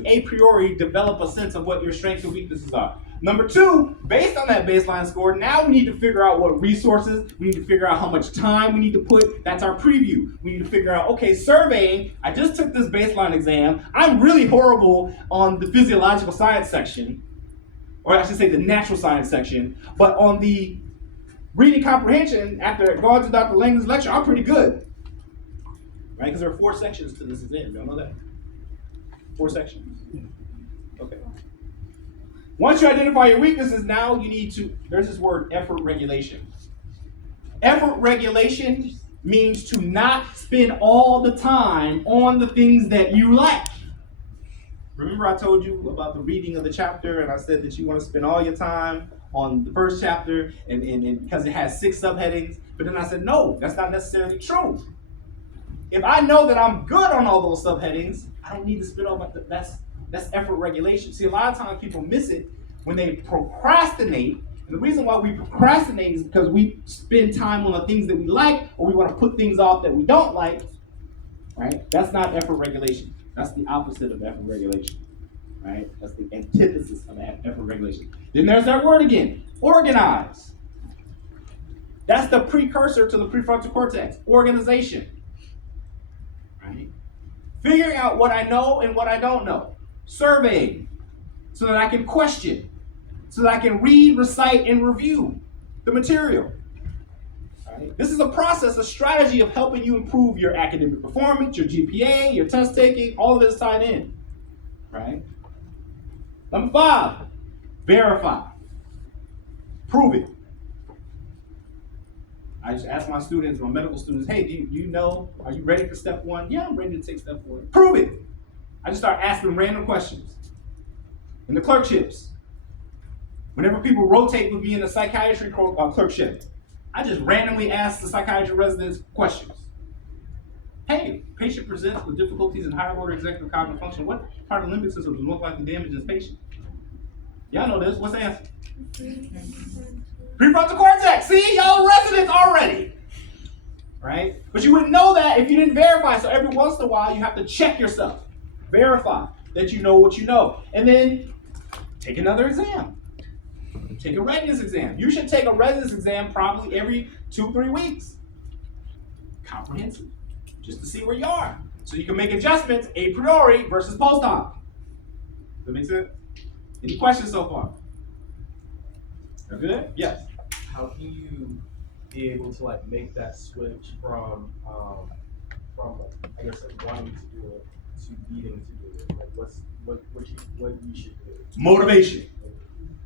a priori develop a sense of what your strengths and weaknesses are. Number two, based on that baseline score, now we need to figure out what resources, we need to figure out how much time we need to put. That's our preview. We need to figure out, okay, surveying, I just took this baseline exam. I'm really horrible on the physiological science section, or I should say the natural science section, but on the reading comprehension, after going to Dr. Lang's lecture, I'm pretty good. Right, because there are 4 sections to this exam, you all know that? 4 sections. Okay. Once you identify your weaknesses, now you need to, there's this word, effort regulation. Effort regulation means to not spend all the time on the things that you lack. Remember I told you about the reading of the chapter, and I said that you want to spend all your time on the first chapter, and because it has 6 subheadings, but then I said, no, that's not necessarily true. If I know that I'm good on all those subheadings, I don't need to spend all my, that's effort regulation. See, a lot of times people miss it when they procrastinate. And the reason why we procrastinate is because we spend time on the things that we like, or we want to put things off that we don't like, right? That's not effort regulation. That's the opposite of effort regulation, right? That's the antithesis of effort regulation. Then there's that word again, organize. That's the precursor to the prefrontal cortex, organization, right? Figuring out what I know and what I don't know. Surveying, so that I can question, so that I can read, recite, and review the material. Right? This is a process, a strategy of helping you improve your academic performance, your GPA, your test taking, all of this tied in. Right? Number 5, verify. Prove it. I just ask my students, my medical students, hey, do you know, are you ready for step 1? Yeah, I'm ready to take step 1. Prove it. I just start asking random questions. In the clerkships, whenever people rotate with me in the psychiatry clerkship, I just randomly ask the psychiatry residents questions. hey, patient presents with difficulties in higher order executive cognitive function. What part of the limbic system is most likely damaged in this patient? Y'all know this. What's the answer? Prefrontal cortex. See, y'all residents already. Right? But you wouldn't know that if you didn't verify. So every once in a while, you have to check yourself. Verify that you know what you know. And then take another exam. Take a readiness exam. You should take a readiness exam probably every 2-3 weeks. Comprehensive. Just to see where you are. So you can make adjustments a priori versus post hoc. Does that make sense? Any questions so far? Are good? Yes. How can you be able to like make that switch from I guess like wanting to do it to needing to do it? Like what you should do? Motivation.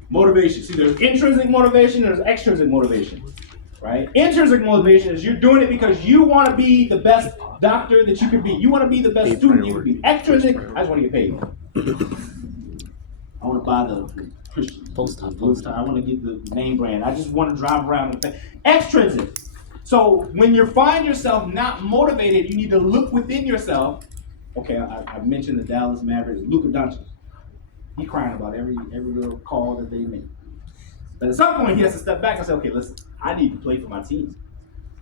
Motivation. See, there's intrinsic motivation, there's extrinsic motivation. Right? Intrinsic motivation is you're doing it because you want to be the best doctor that you can be. You want to be the best student you can be. Extrinsic, I just want to get paid. I want to buy the Christian. I want to get the name brand. I just want to drive around and pay. Extrinsic. So when you find yourself not motivated, you need to look within yourself. Okay, I mentioned the Dallas Mavericks, Luka Doncic. He crying about every little call that they make. But at some point, he has to step back and say, okay, listen, I need to play for my team,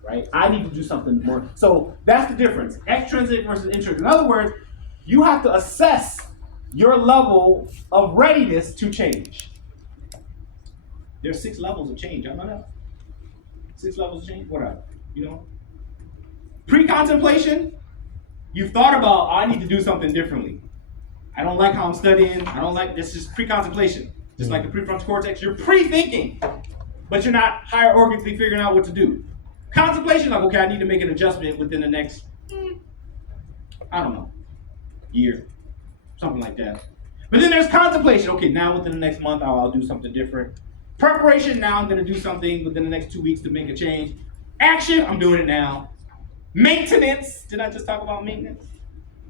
right? I need to do something more. So that's the difference, extrinsic versus intrinsic. In other words, you have to assess your level of readiness to change. There's 6 levels of change. I know that. 6 levels of change. What are you know? Pre-contemplation. You've thought about, I need to do something differently. I don't like how I'm studying. I don't like this. Is pre-contemplation. Just like the prefrontal cortex, you're pre-thinking, but you're not hierarchically figuring out what to do. Contemplation, like, okay, I need to make an adjustment within the next, I don't know, year, something like that. But then there's contemplation. Okay, now within the next month, I'll do something different. Preparation, now I'm going to do something within the next 2 weeks to make a change. Action, I'm doing it now. Maintenance, did I just talk about maintenance?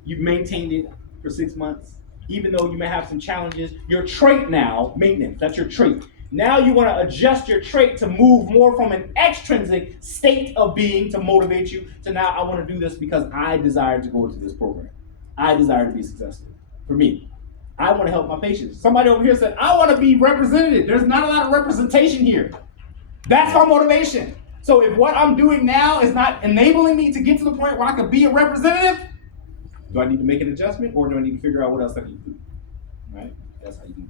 You've maintained it for 6 months. Even though you may have some challenges, your trait now, maintenance, that's your trait. Now you want to adjust your trait to move more from an extrinsic state of being to motivate you to now I want to do this because I desire to go into this program. I desire to be successful. For me, I want to help my patients. Somebody over here said, I want to be represented. There's not a lot of representation here. That's my motivation. So if what I'm doing now is not enabling me to get to the point where I can be a representative, do I need to make an adjustment or do I need to figure out what else I can do? Right? That's how you do it.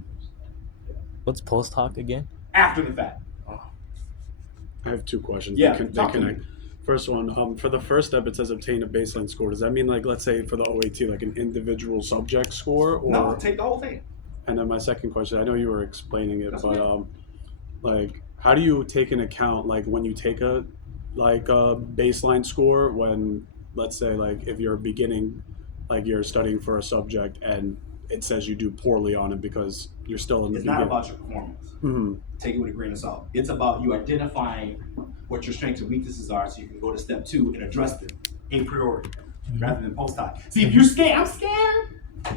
What's post hoc again? After the fact. I have 2 questions. Yeah, They connect. First one, for the first step, it says obtain a baseline score. Does that mean, like, let's say for the OAT, like an individual subject score? Or... No, take the whole thing. And then my second question, I know you were explaining it, That's but okay. like, how do you take into account, like, when you take a baseline score when, let's say, like, if you're beginning, like, you're studying for a subject and it says you do poorly on it because you're still in the beginning. It's not about your performance. Mm-hmm. Take it with a grain of salt. It's about you identifying what your strengths and weaknesses are so you can go to step 2 and address them a priori rather than post hoc. See, if you're scared, I'm scared. I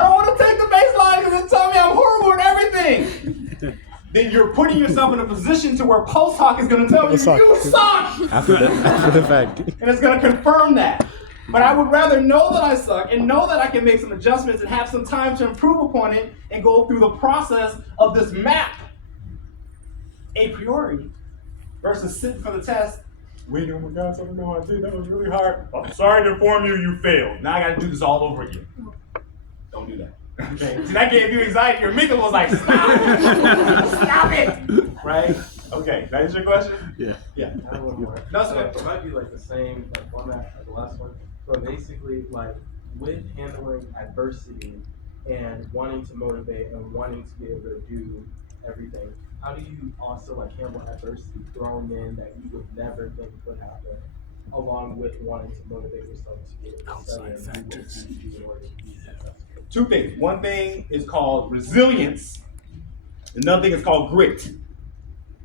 don't want to take the baseline because it tells me I'm horrible at everything. Then you're putting yourself in a position to where post hoc is going to tell you, you suck. After the fact. And it's going to confirm that. But I would rather know that I suck and know that I can make some adjustments and have some time to improve upon it and go through the process of this map a priori versus sitting for the test. Wait, oh my gosh, I don't know how I did. That was really hard. I'm sorry to inform you, you failed. Now I got to do this all over again. Don't do that. Okay. See, that gave you anxiety. Your amygdala was like, stop. Stop it. Right? Okay. That is your question? Yeah. Yeah. I have one more. No, So sir. it might be like the same, like format as the last one. But basically, like with handling adversity and wanting to motivate and wanting to be able to do everything, how do you also like handle adversity thrown in that you would never think would happen, along with wanting to motivate yourself to be able to study and do what you do in order to be successful? 2 things. One thing is called resilience. Another thing is called grit.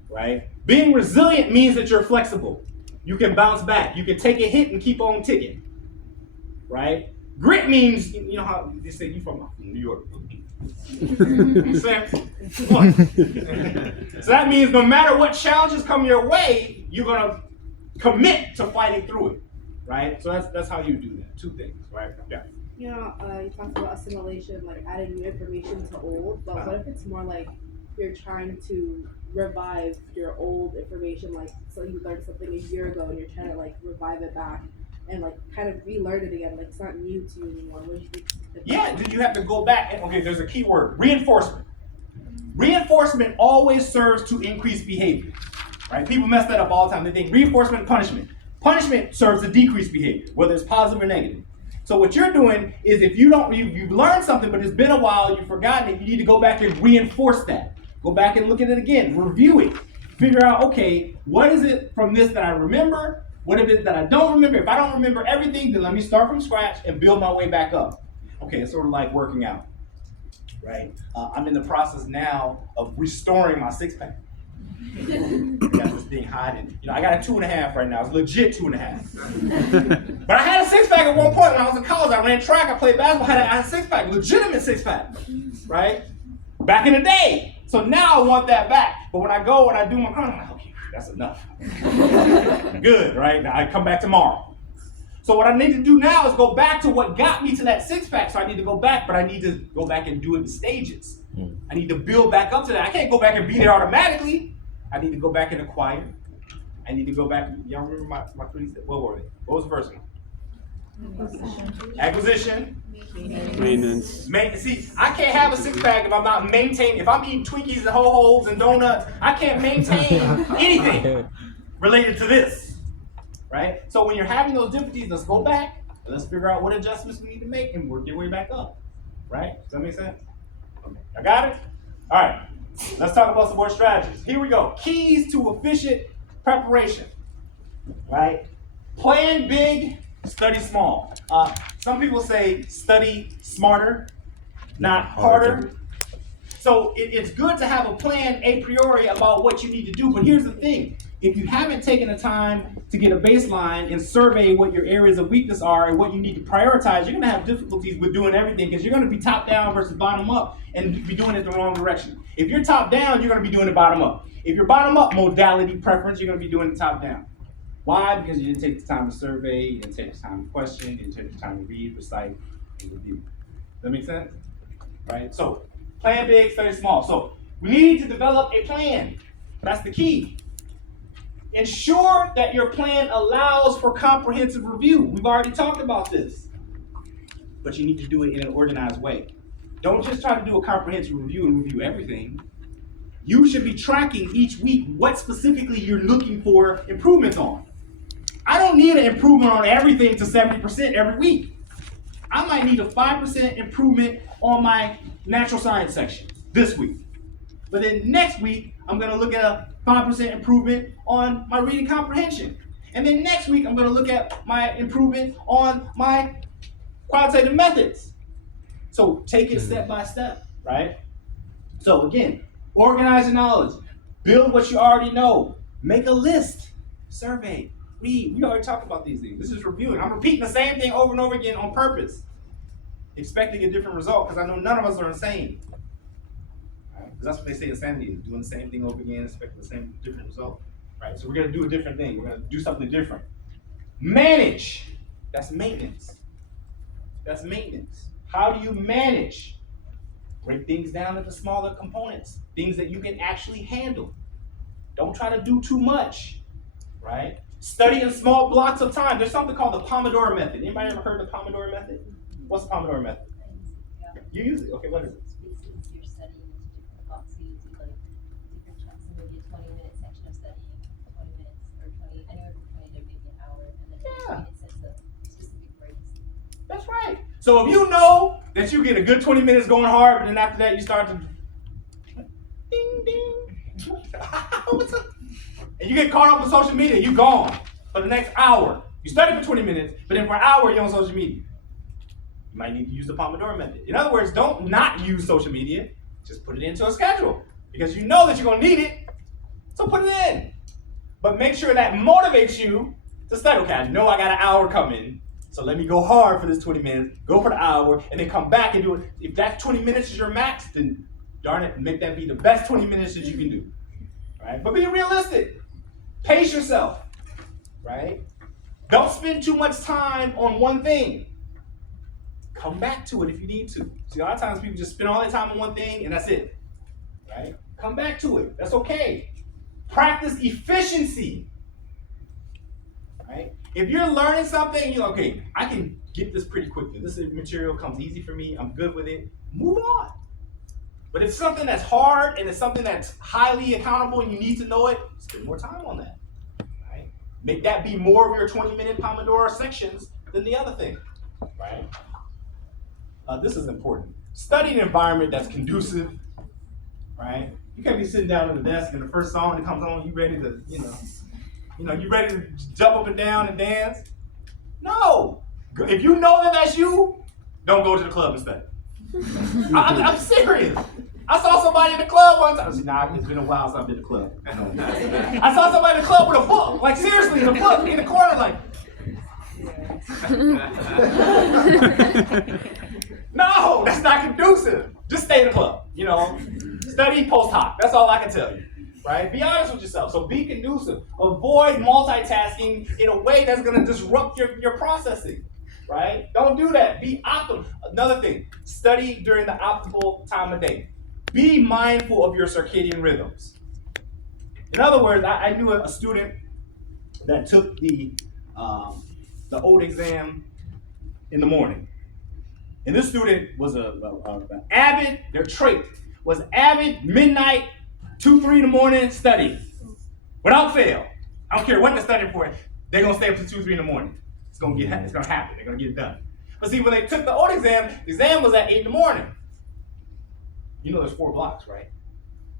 Right? Being resilient means that you're flexible. You can bounce back. You can take a hit and keep on ticking. Right? Grit means, you know how they say you from New York. So that means no matter what challenges come your way, you're gonna commit to fighting through it, right? So that's how you do that. Two things, right? Yeah. You know, you talked about assimilation, like adding new information to old, but what if it's more like you're trying to revive your old information, like so you learned something a year ago and you're trying to like revive it back and like kind of relearn it again, like it's not new to you anymore. What do you think? Yeah, did you have to go back? And, okay, there's a key word, reinforcement. Reinforcement always serves to increase behavior, right? People mess that up all the time. They think reinforcement and punishment. Punishment serves to decrease behavior, whether it's positive or negative. So what you're doing is if you've learned something, but it's been a while, you've forgotten it, you need to go back and reinforce that. Go back and look at it again, review it, figure out, okay, what is it from this that I remember? What is it that I don't remember? If I don't remember everything, then let me start from scratch and build my way back up. Okay, it's sort of like working out, right? I'm in the process now of restoring my six-pack. Got this thing hiding. You know, I got a 2.5 right now. It's legit 2.5. But I had a six-pack at one point when I was in college. I ran track, I played basketball, I had a six-pack, legitimate six-pack, right? Back in the day. So now I want that back. But when I go and I do my run, I'm like, okay, that's enough. Good, right? Now I come back tomorrow. So what I need to do now is go back to what got me to that six-pack. So I need to go back, but I need to go back and do it in stages. I need to build back up to that. I can't go back and be there automatically. I need to go back and acquire. I need to go back. Y'all remember my 3 steps? What were they? What was the first one? Acquisition. Maintenance. See, I can't have a six-pack if I'm not maintaining. If I'm eating Twinkies and Ho-Hos and donuts, I can't maintain anything related to this, right? So when you're having those difficulties, let's go back and let's figure out what adjustments we need to make and work your way back up, right? Does that make sense? Okay. I got it? All right. Let's talk about some more strategies. Here we go. Keys to efficient preparation, right? Plan big, study small. Some people say study smarter, not harder. So it's good to have a plan a priori about what you need to do, but here's the thing. If you haven't taken the time to get a baseline and survey what your areas of weakness are and what you need to prioritize, you're gonna have difficulties with doing everything because you're gonna be top down versus bottom up and be doing it the wrong direction. If you're top down, you're gonna be doing it bottom up. If you're bottom up modality preference, you're gonna be doing it top down. Why? Because you didn't take the time to survey, you didn't take the time to question, you didn't take the time to read, recite, and review. Does that make sense? Right? So, plan big, study small. So, we need to develop a plan. That's the key. Ensure that your plan allows for comprehensive review. We've already talked about this. But you need to do it in an organized way. Don't just try to do a comprehensive review and review everything. You should be tracking each week what specifically you're looking for improvements on. I don't need an improvement on everything to 70% every week. I might need a 5% improvement on my natural science section this week. But then next week, I'm gonna look at a 5% improvement on my reading comprehension. And then next week, I'm gonna look at my improvement on my quantitative methods. So take it step by step, right? So again, organize your knowledge, build what you already know, make a list, survey, read. We already talked about these things. This is reviewing. I'm repeating the same thing over and over again on purpose, expecting a different result because I know none of us are insane. Right? Because that's what they say insanity is, doing the same thing over again, expecting the same different result. Right? So we're gonna do a different thing. We're gonna do something different. Manage. That's maintenance. That's maintenance. How do you manage? Break things down into smaller components, things that you can actually handle. Don't try to do too much, right? Study in small blocks of time. There's something called the Pomodoro method. Anybody ever heard of the Pomodoro method? What's the Pomodoro method? You use it? Okay, what is it? You're studying into different blocks, so you do like different chunks, so maybe a 20-minute section of studying, 20 minutes, or 20, anywhere from 20 to maybe an hour, and then 20 minutes sets of specific breaks. That's right. So if you know that you get a good 20 minutes going hard, but then after that you start to ding ding. What's up? And you get caught up on social media, you're gone for the next hour. You study for 20 minutes, but then for an hour you're on social media. You might need to use the Pomodoro method. In other words, don't not use social media. Just put it into a schedule because you know that you're going to need it. So put it in. But make sure that motivates you to study. Okay, I know I got an hour coming. So let me go hard for this 20 minutes, go for the hour, and then come back and do it. If that 20 minutes is your max, then darn it, make that be the best 20 minutes that you can do. Right? But be realistic. Pace yourself. right? Don't spend too much time on one thing. Come back to it if you need to. See, a lot of times people just spend all their time on one thing and that's it, right? Come back to it. That's okay. Practice efficiency, right? If you're learning something, you're like, okay, I can get this pretty quickly. This material comes easy for me. I'm good with it. Move on. But if it's something that's hard and it's something that's highly accountable and you need to know it, spend more time on that, right? Make that be more of your 20-minute Pomodoro sections than the other thing, right? This is important. Study an environment that's conducive, right? You can't be sitting down at the desk and the first song that comes on, you ready to, you ready to jump up and down and dance? No. If you know that that's you, don't go to the club and study. I'm serious. I saw somebody in the club one time. It's been a while since I've been to the club. I saw somebody in the club with a book, like seriously, in a book in the corner, like. No, that's not conducive. Just stay in the club, Study post hoc. That's all I can tell you, right? Be honest with yourself. So be conducive. Avoid multitasking in a way that's going to disrupt your processing, right? Don't do that. Be optimal. Another thing, study during the optimal time of day. Be mindful of your circadian rhythms. In other words, I knew a student that took the old exam in the morning. And this student was an avid, their trait was avid, midnight, 2, 3 in the morning, study. Without fail. I don't care what they're studying for, they're going to stay up to 2, 3 in the morning. It's going to happen. They're going to get it done. But see, when they took the old exam, the exam was at 8 in the morning. There's 4 blocks, right?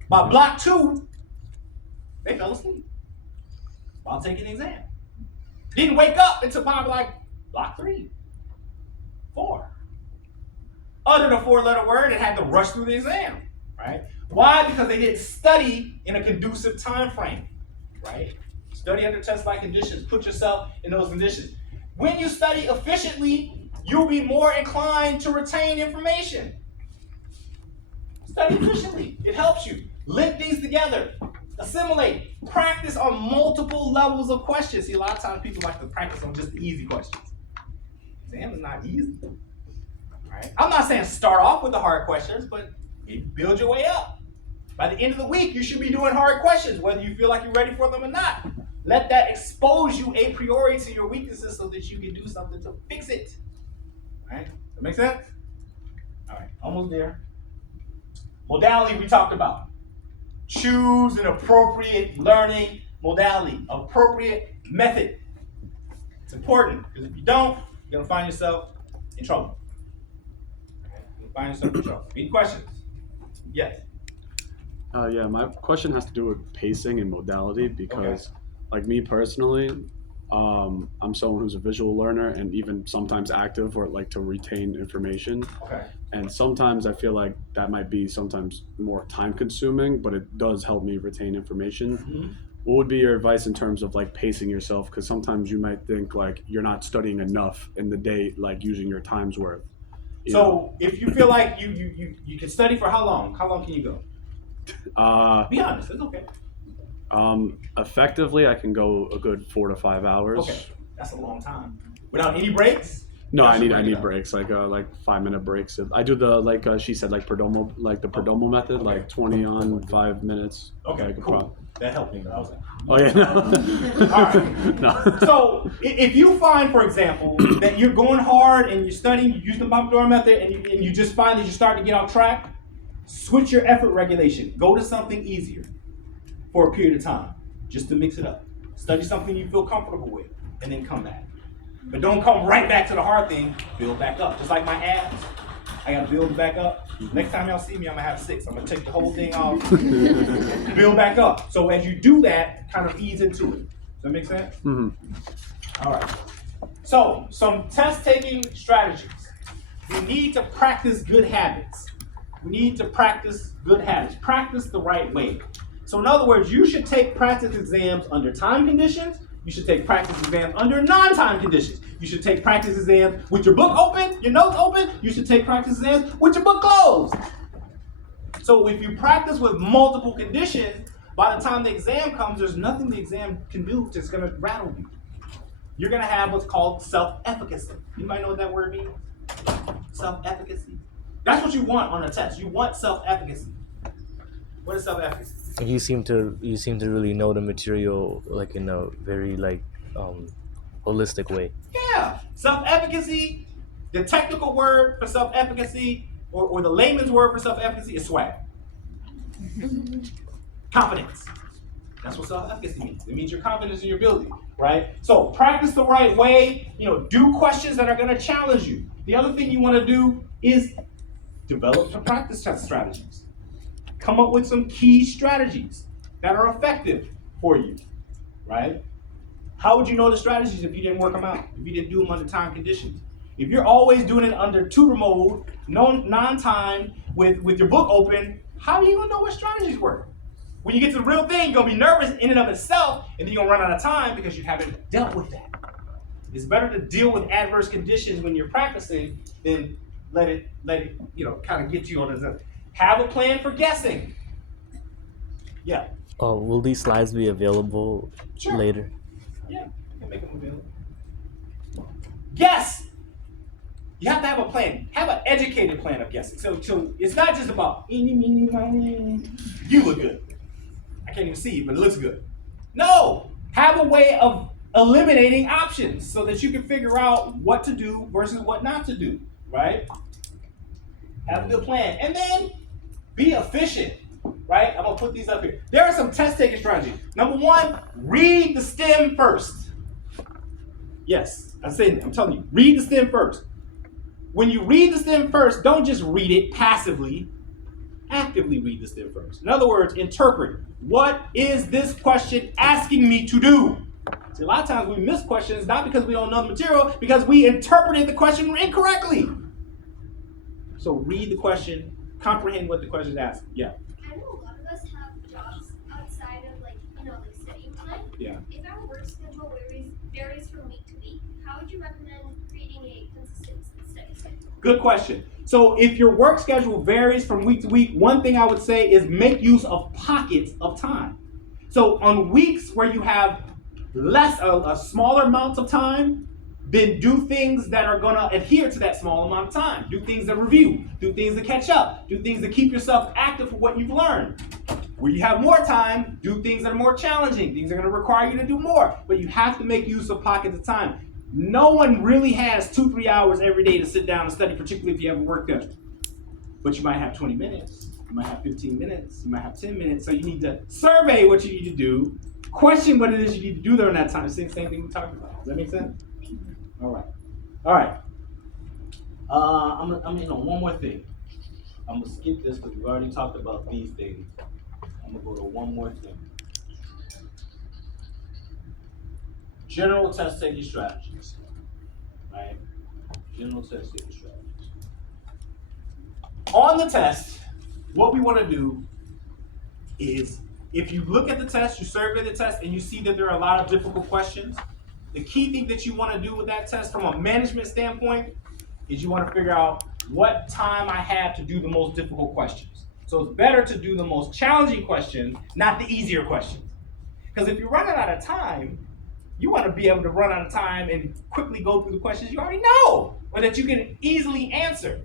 By block 2, they fell asleep while taking the exam. Didn't wake up until probably like block 3, 4. Uttered a 4-letter word and had to rush through the exam, right? Why? Because they didn't study in a conducive time frame, right? Study under test-like conditions. Put yourself in those conditions. When you study efficiently, you'll be more inclined to retain information. Study efficiently. It helps you. Link things together. Assimilate. Practice on multiple levels of questions. See, a lot of times people like to practice on just the easy questions. Exam is not easy. Right? I'm not saying start off with the hard questions, but build your way up. By the end of the week, you should be doing hard questions, whether you feel like you're ready for them or not. Let that expose you a priori to your weaknesses so that you can do something to fix it. All right? That make sense? All right, almost there. Modality we talked about. Choose an appropriate learning modality, appropriate method. It's important, because if you don't, you're going to find yourself in trouble. Find yourself in trouble. Any questions? Yes. Yeah, my question has to do with pacing and modality because, like me personally, I'm someone who's a visual learner and even sometimes active or like to retain information. Okay. And sometimes I feel like that might be sometimes more time consuming, but it does help me retain information. Mm-hmm. What would be your advice in terms of like pacing yourself? Because sometimes you might think like you're not studying enough in the day, like using your time's worth. So if you feel like you can study for how long? How long can you go? Be honest, it's okay. Effectively, I can go a good 4 to 5 hours. Okay, that's a long time. Without any breaks? No, I need breaks, like 5-minute breaks. I do the she said Perdomo, like the Perdomo method, like 20 on 5 minutes. Okay, cool. That helped me. I was like, oh yeah. No. All right. No. So if you find, for example, that you're going hard and you're studying, you use the Pomodoro method, and you just find that you're starting to get off track, switch your effort regulation. Go to something easier for a period of time, just to mix it up. Study something you feel comfortable with, and then come back. But don't come right back to the hard thing. Build back up. Just like my abs, I gotta build back up. Next time y'all see me, I'm gonna have 6. I'm gonna take the whole thing off, build back up. So as you do that, kind of ease into it. Does that make sense? Mm-hmm. All right. So some test-taking strategies. We need to practice good habits. Practice the right way. So in other words, you should take practice exams under time conditions. You should take practice exams under non-time conditions. You should take practice exams with your book open, your notes open. You should take practice exams with your book closed. So if you practice with multiple conditions, by the time the exam comes, there's nothing the exam can do that's going to rattle you. you're gonna have what's called self-efficacy. You might know what that word means? Self-efficacy. That's what you want on a test. You want self-efficacy. What is self-efficacy? And you seem to really know the material like in a very holistic way. Yeah. Self-efficacy, the technical word for self-efficacy, or the layman's word for self-efficacy is swag. Confidence. That's what self-efficacy means. It means your confidence in your ability, right? So practice the right way, do questions that are gonna challenge you. The other thing you wanna do is develop some practice test strategies. Come up with some key strategies that are effective for you, right? How would you know the strategies if you didn't work them out, if you didn't do them under time conditions? If you're always doing it under tutor mode, non-time, with your book open, how are you gonna know what strategies work? When you get to the real thing, you're gonna be nervous in and of itself, and then you're gonna run out of time because you haven't dealt with that. It's better to deal with adverse conditions when you're practicing than let it kind of get you on the. Have a plan for guessing. Yeah. Will these slides be available later? Yeah, I can make them available. Guess. You have to have a plan. Have an educated plan of guessing. So it's not just about eeny, meeny, miny. You look good. I can't even see you, but it looks good. No, have a way of eliminating options so that you can figure out what to do versus what not to do, right? Have a good plan. And then be efficient, right? I'm gonna put these up here. There are some test taking strategies. Number one, read the stem first. Yes, I'm telling you, read the stem first. When you read the stem first, don't just read it passively, actively read the stem first. In other words, interpret. What is this question asking me to do? See, a lot of times we miss questions, not because we don't know the material, because we interpreted the question incorrectly. So read the question, comprehend what the question is asking. Yeah. I know a lot of us have jobs outside of studying time. Yeah. If our work schedule varies from week to week, how would you recommend creating a consistent study schedule? Good question. So if your work schedule varies from week to week, one thing I would say is make use of pockets of time. So on weeks where you have a smaller amount of time, then do things that are gonna adhere to that small amount of time. Do things that review, do things that catch up, do things that keep yourself active for what you've learned. Where you have more time, do things that are more challenging. Things are gonna require you to do more, but you have to make use of pockets of time. No one really has 2-3 hours every day to sit down and study, particularly if you have a work schedule. But you might have 20 minutes, you might have 15 minutes, you might have 10 minutes, so you need to survey what you need to do, question what it is you need to do during that time. Same thing we talked about. Does that make sense? All right. I'm gonna on one more thing. I'm gonna skip this because we've already talked about these things. I'm gonna go to one more thing. General test taking strategies. Right? General test taking strategies. On the test, what we want to do is, if you look at the test, you survey the test, and you see that there are a lot of difficult questions, the key thing that you want to do with that test from a management standpoint is you want to figure out what time I have to do the most difficult questions. So it's better to do the most challenging questions, not the easier questions. Because if you're running out of time, you want to be able to run out of time and quickly go through the questions you already know, or that you can easily answer,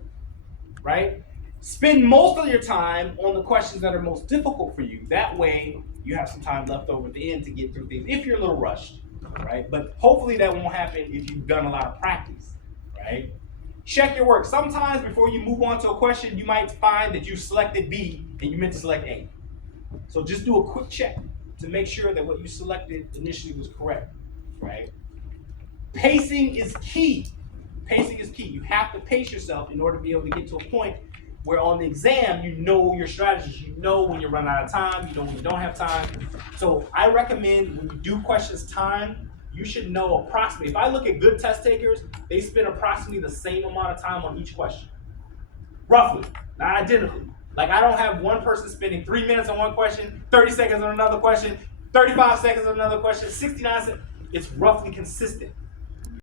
right? Spend most of your time on the questions that are most difficult for you. That way, you have some time left over at the end to get through things, if you're a little rushed, right? But hopefully that won't happen if you've done a lot of practice, right? Check your work. Sometimes before you move on to a question, you might find that you selected B and you meant to select A. So just do a quick check to make sure that what you selected initially was correct, right? Pacing is key. Pacing is key. You have to pace yourself in order to be able to get to a point where on the exam, you know your strategies. You know when you run out of time, you know when you don't have time. So I recommend when you do questions time, you should know approximately. If I look at good test takers, they spend approximately the same amount of time on each question. Roughly, not identically. Like I don't have one person spending 3 minutes on one question, 30 seconds on another question, 35 seconds on another question, 69 seconds. It's roughly consistent.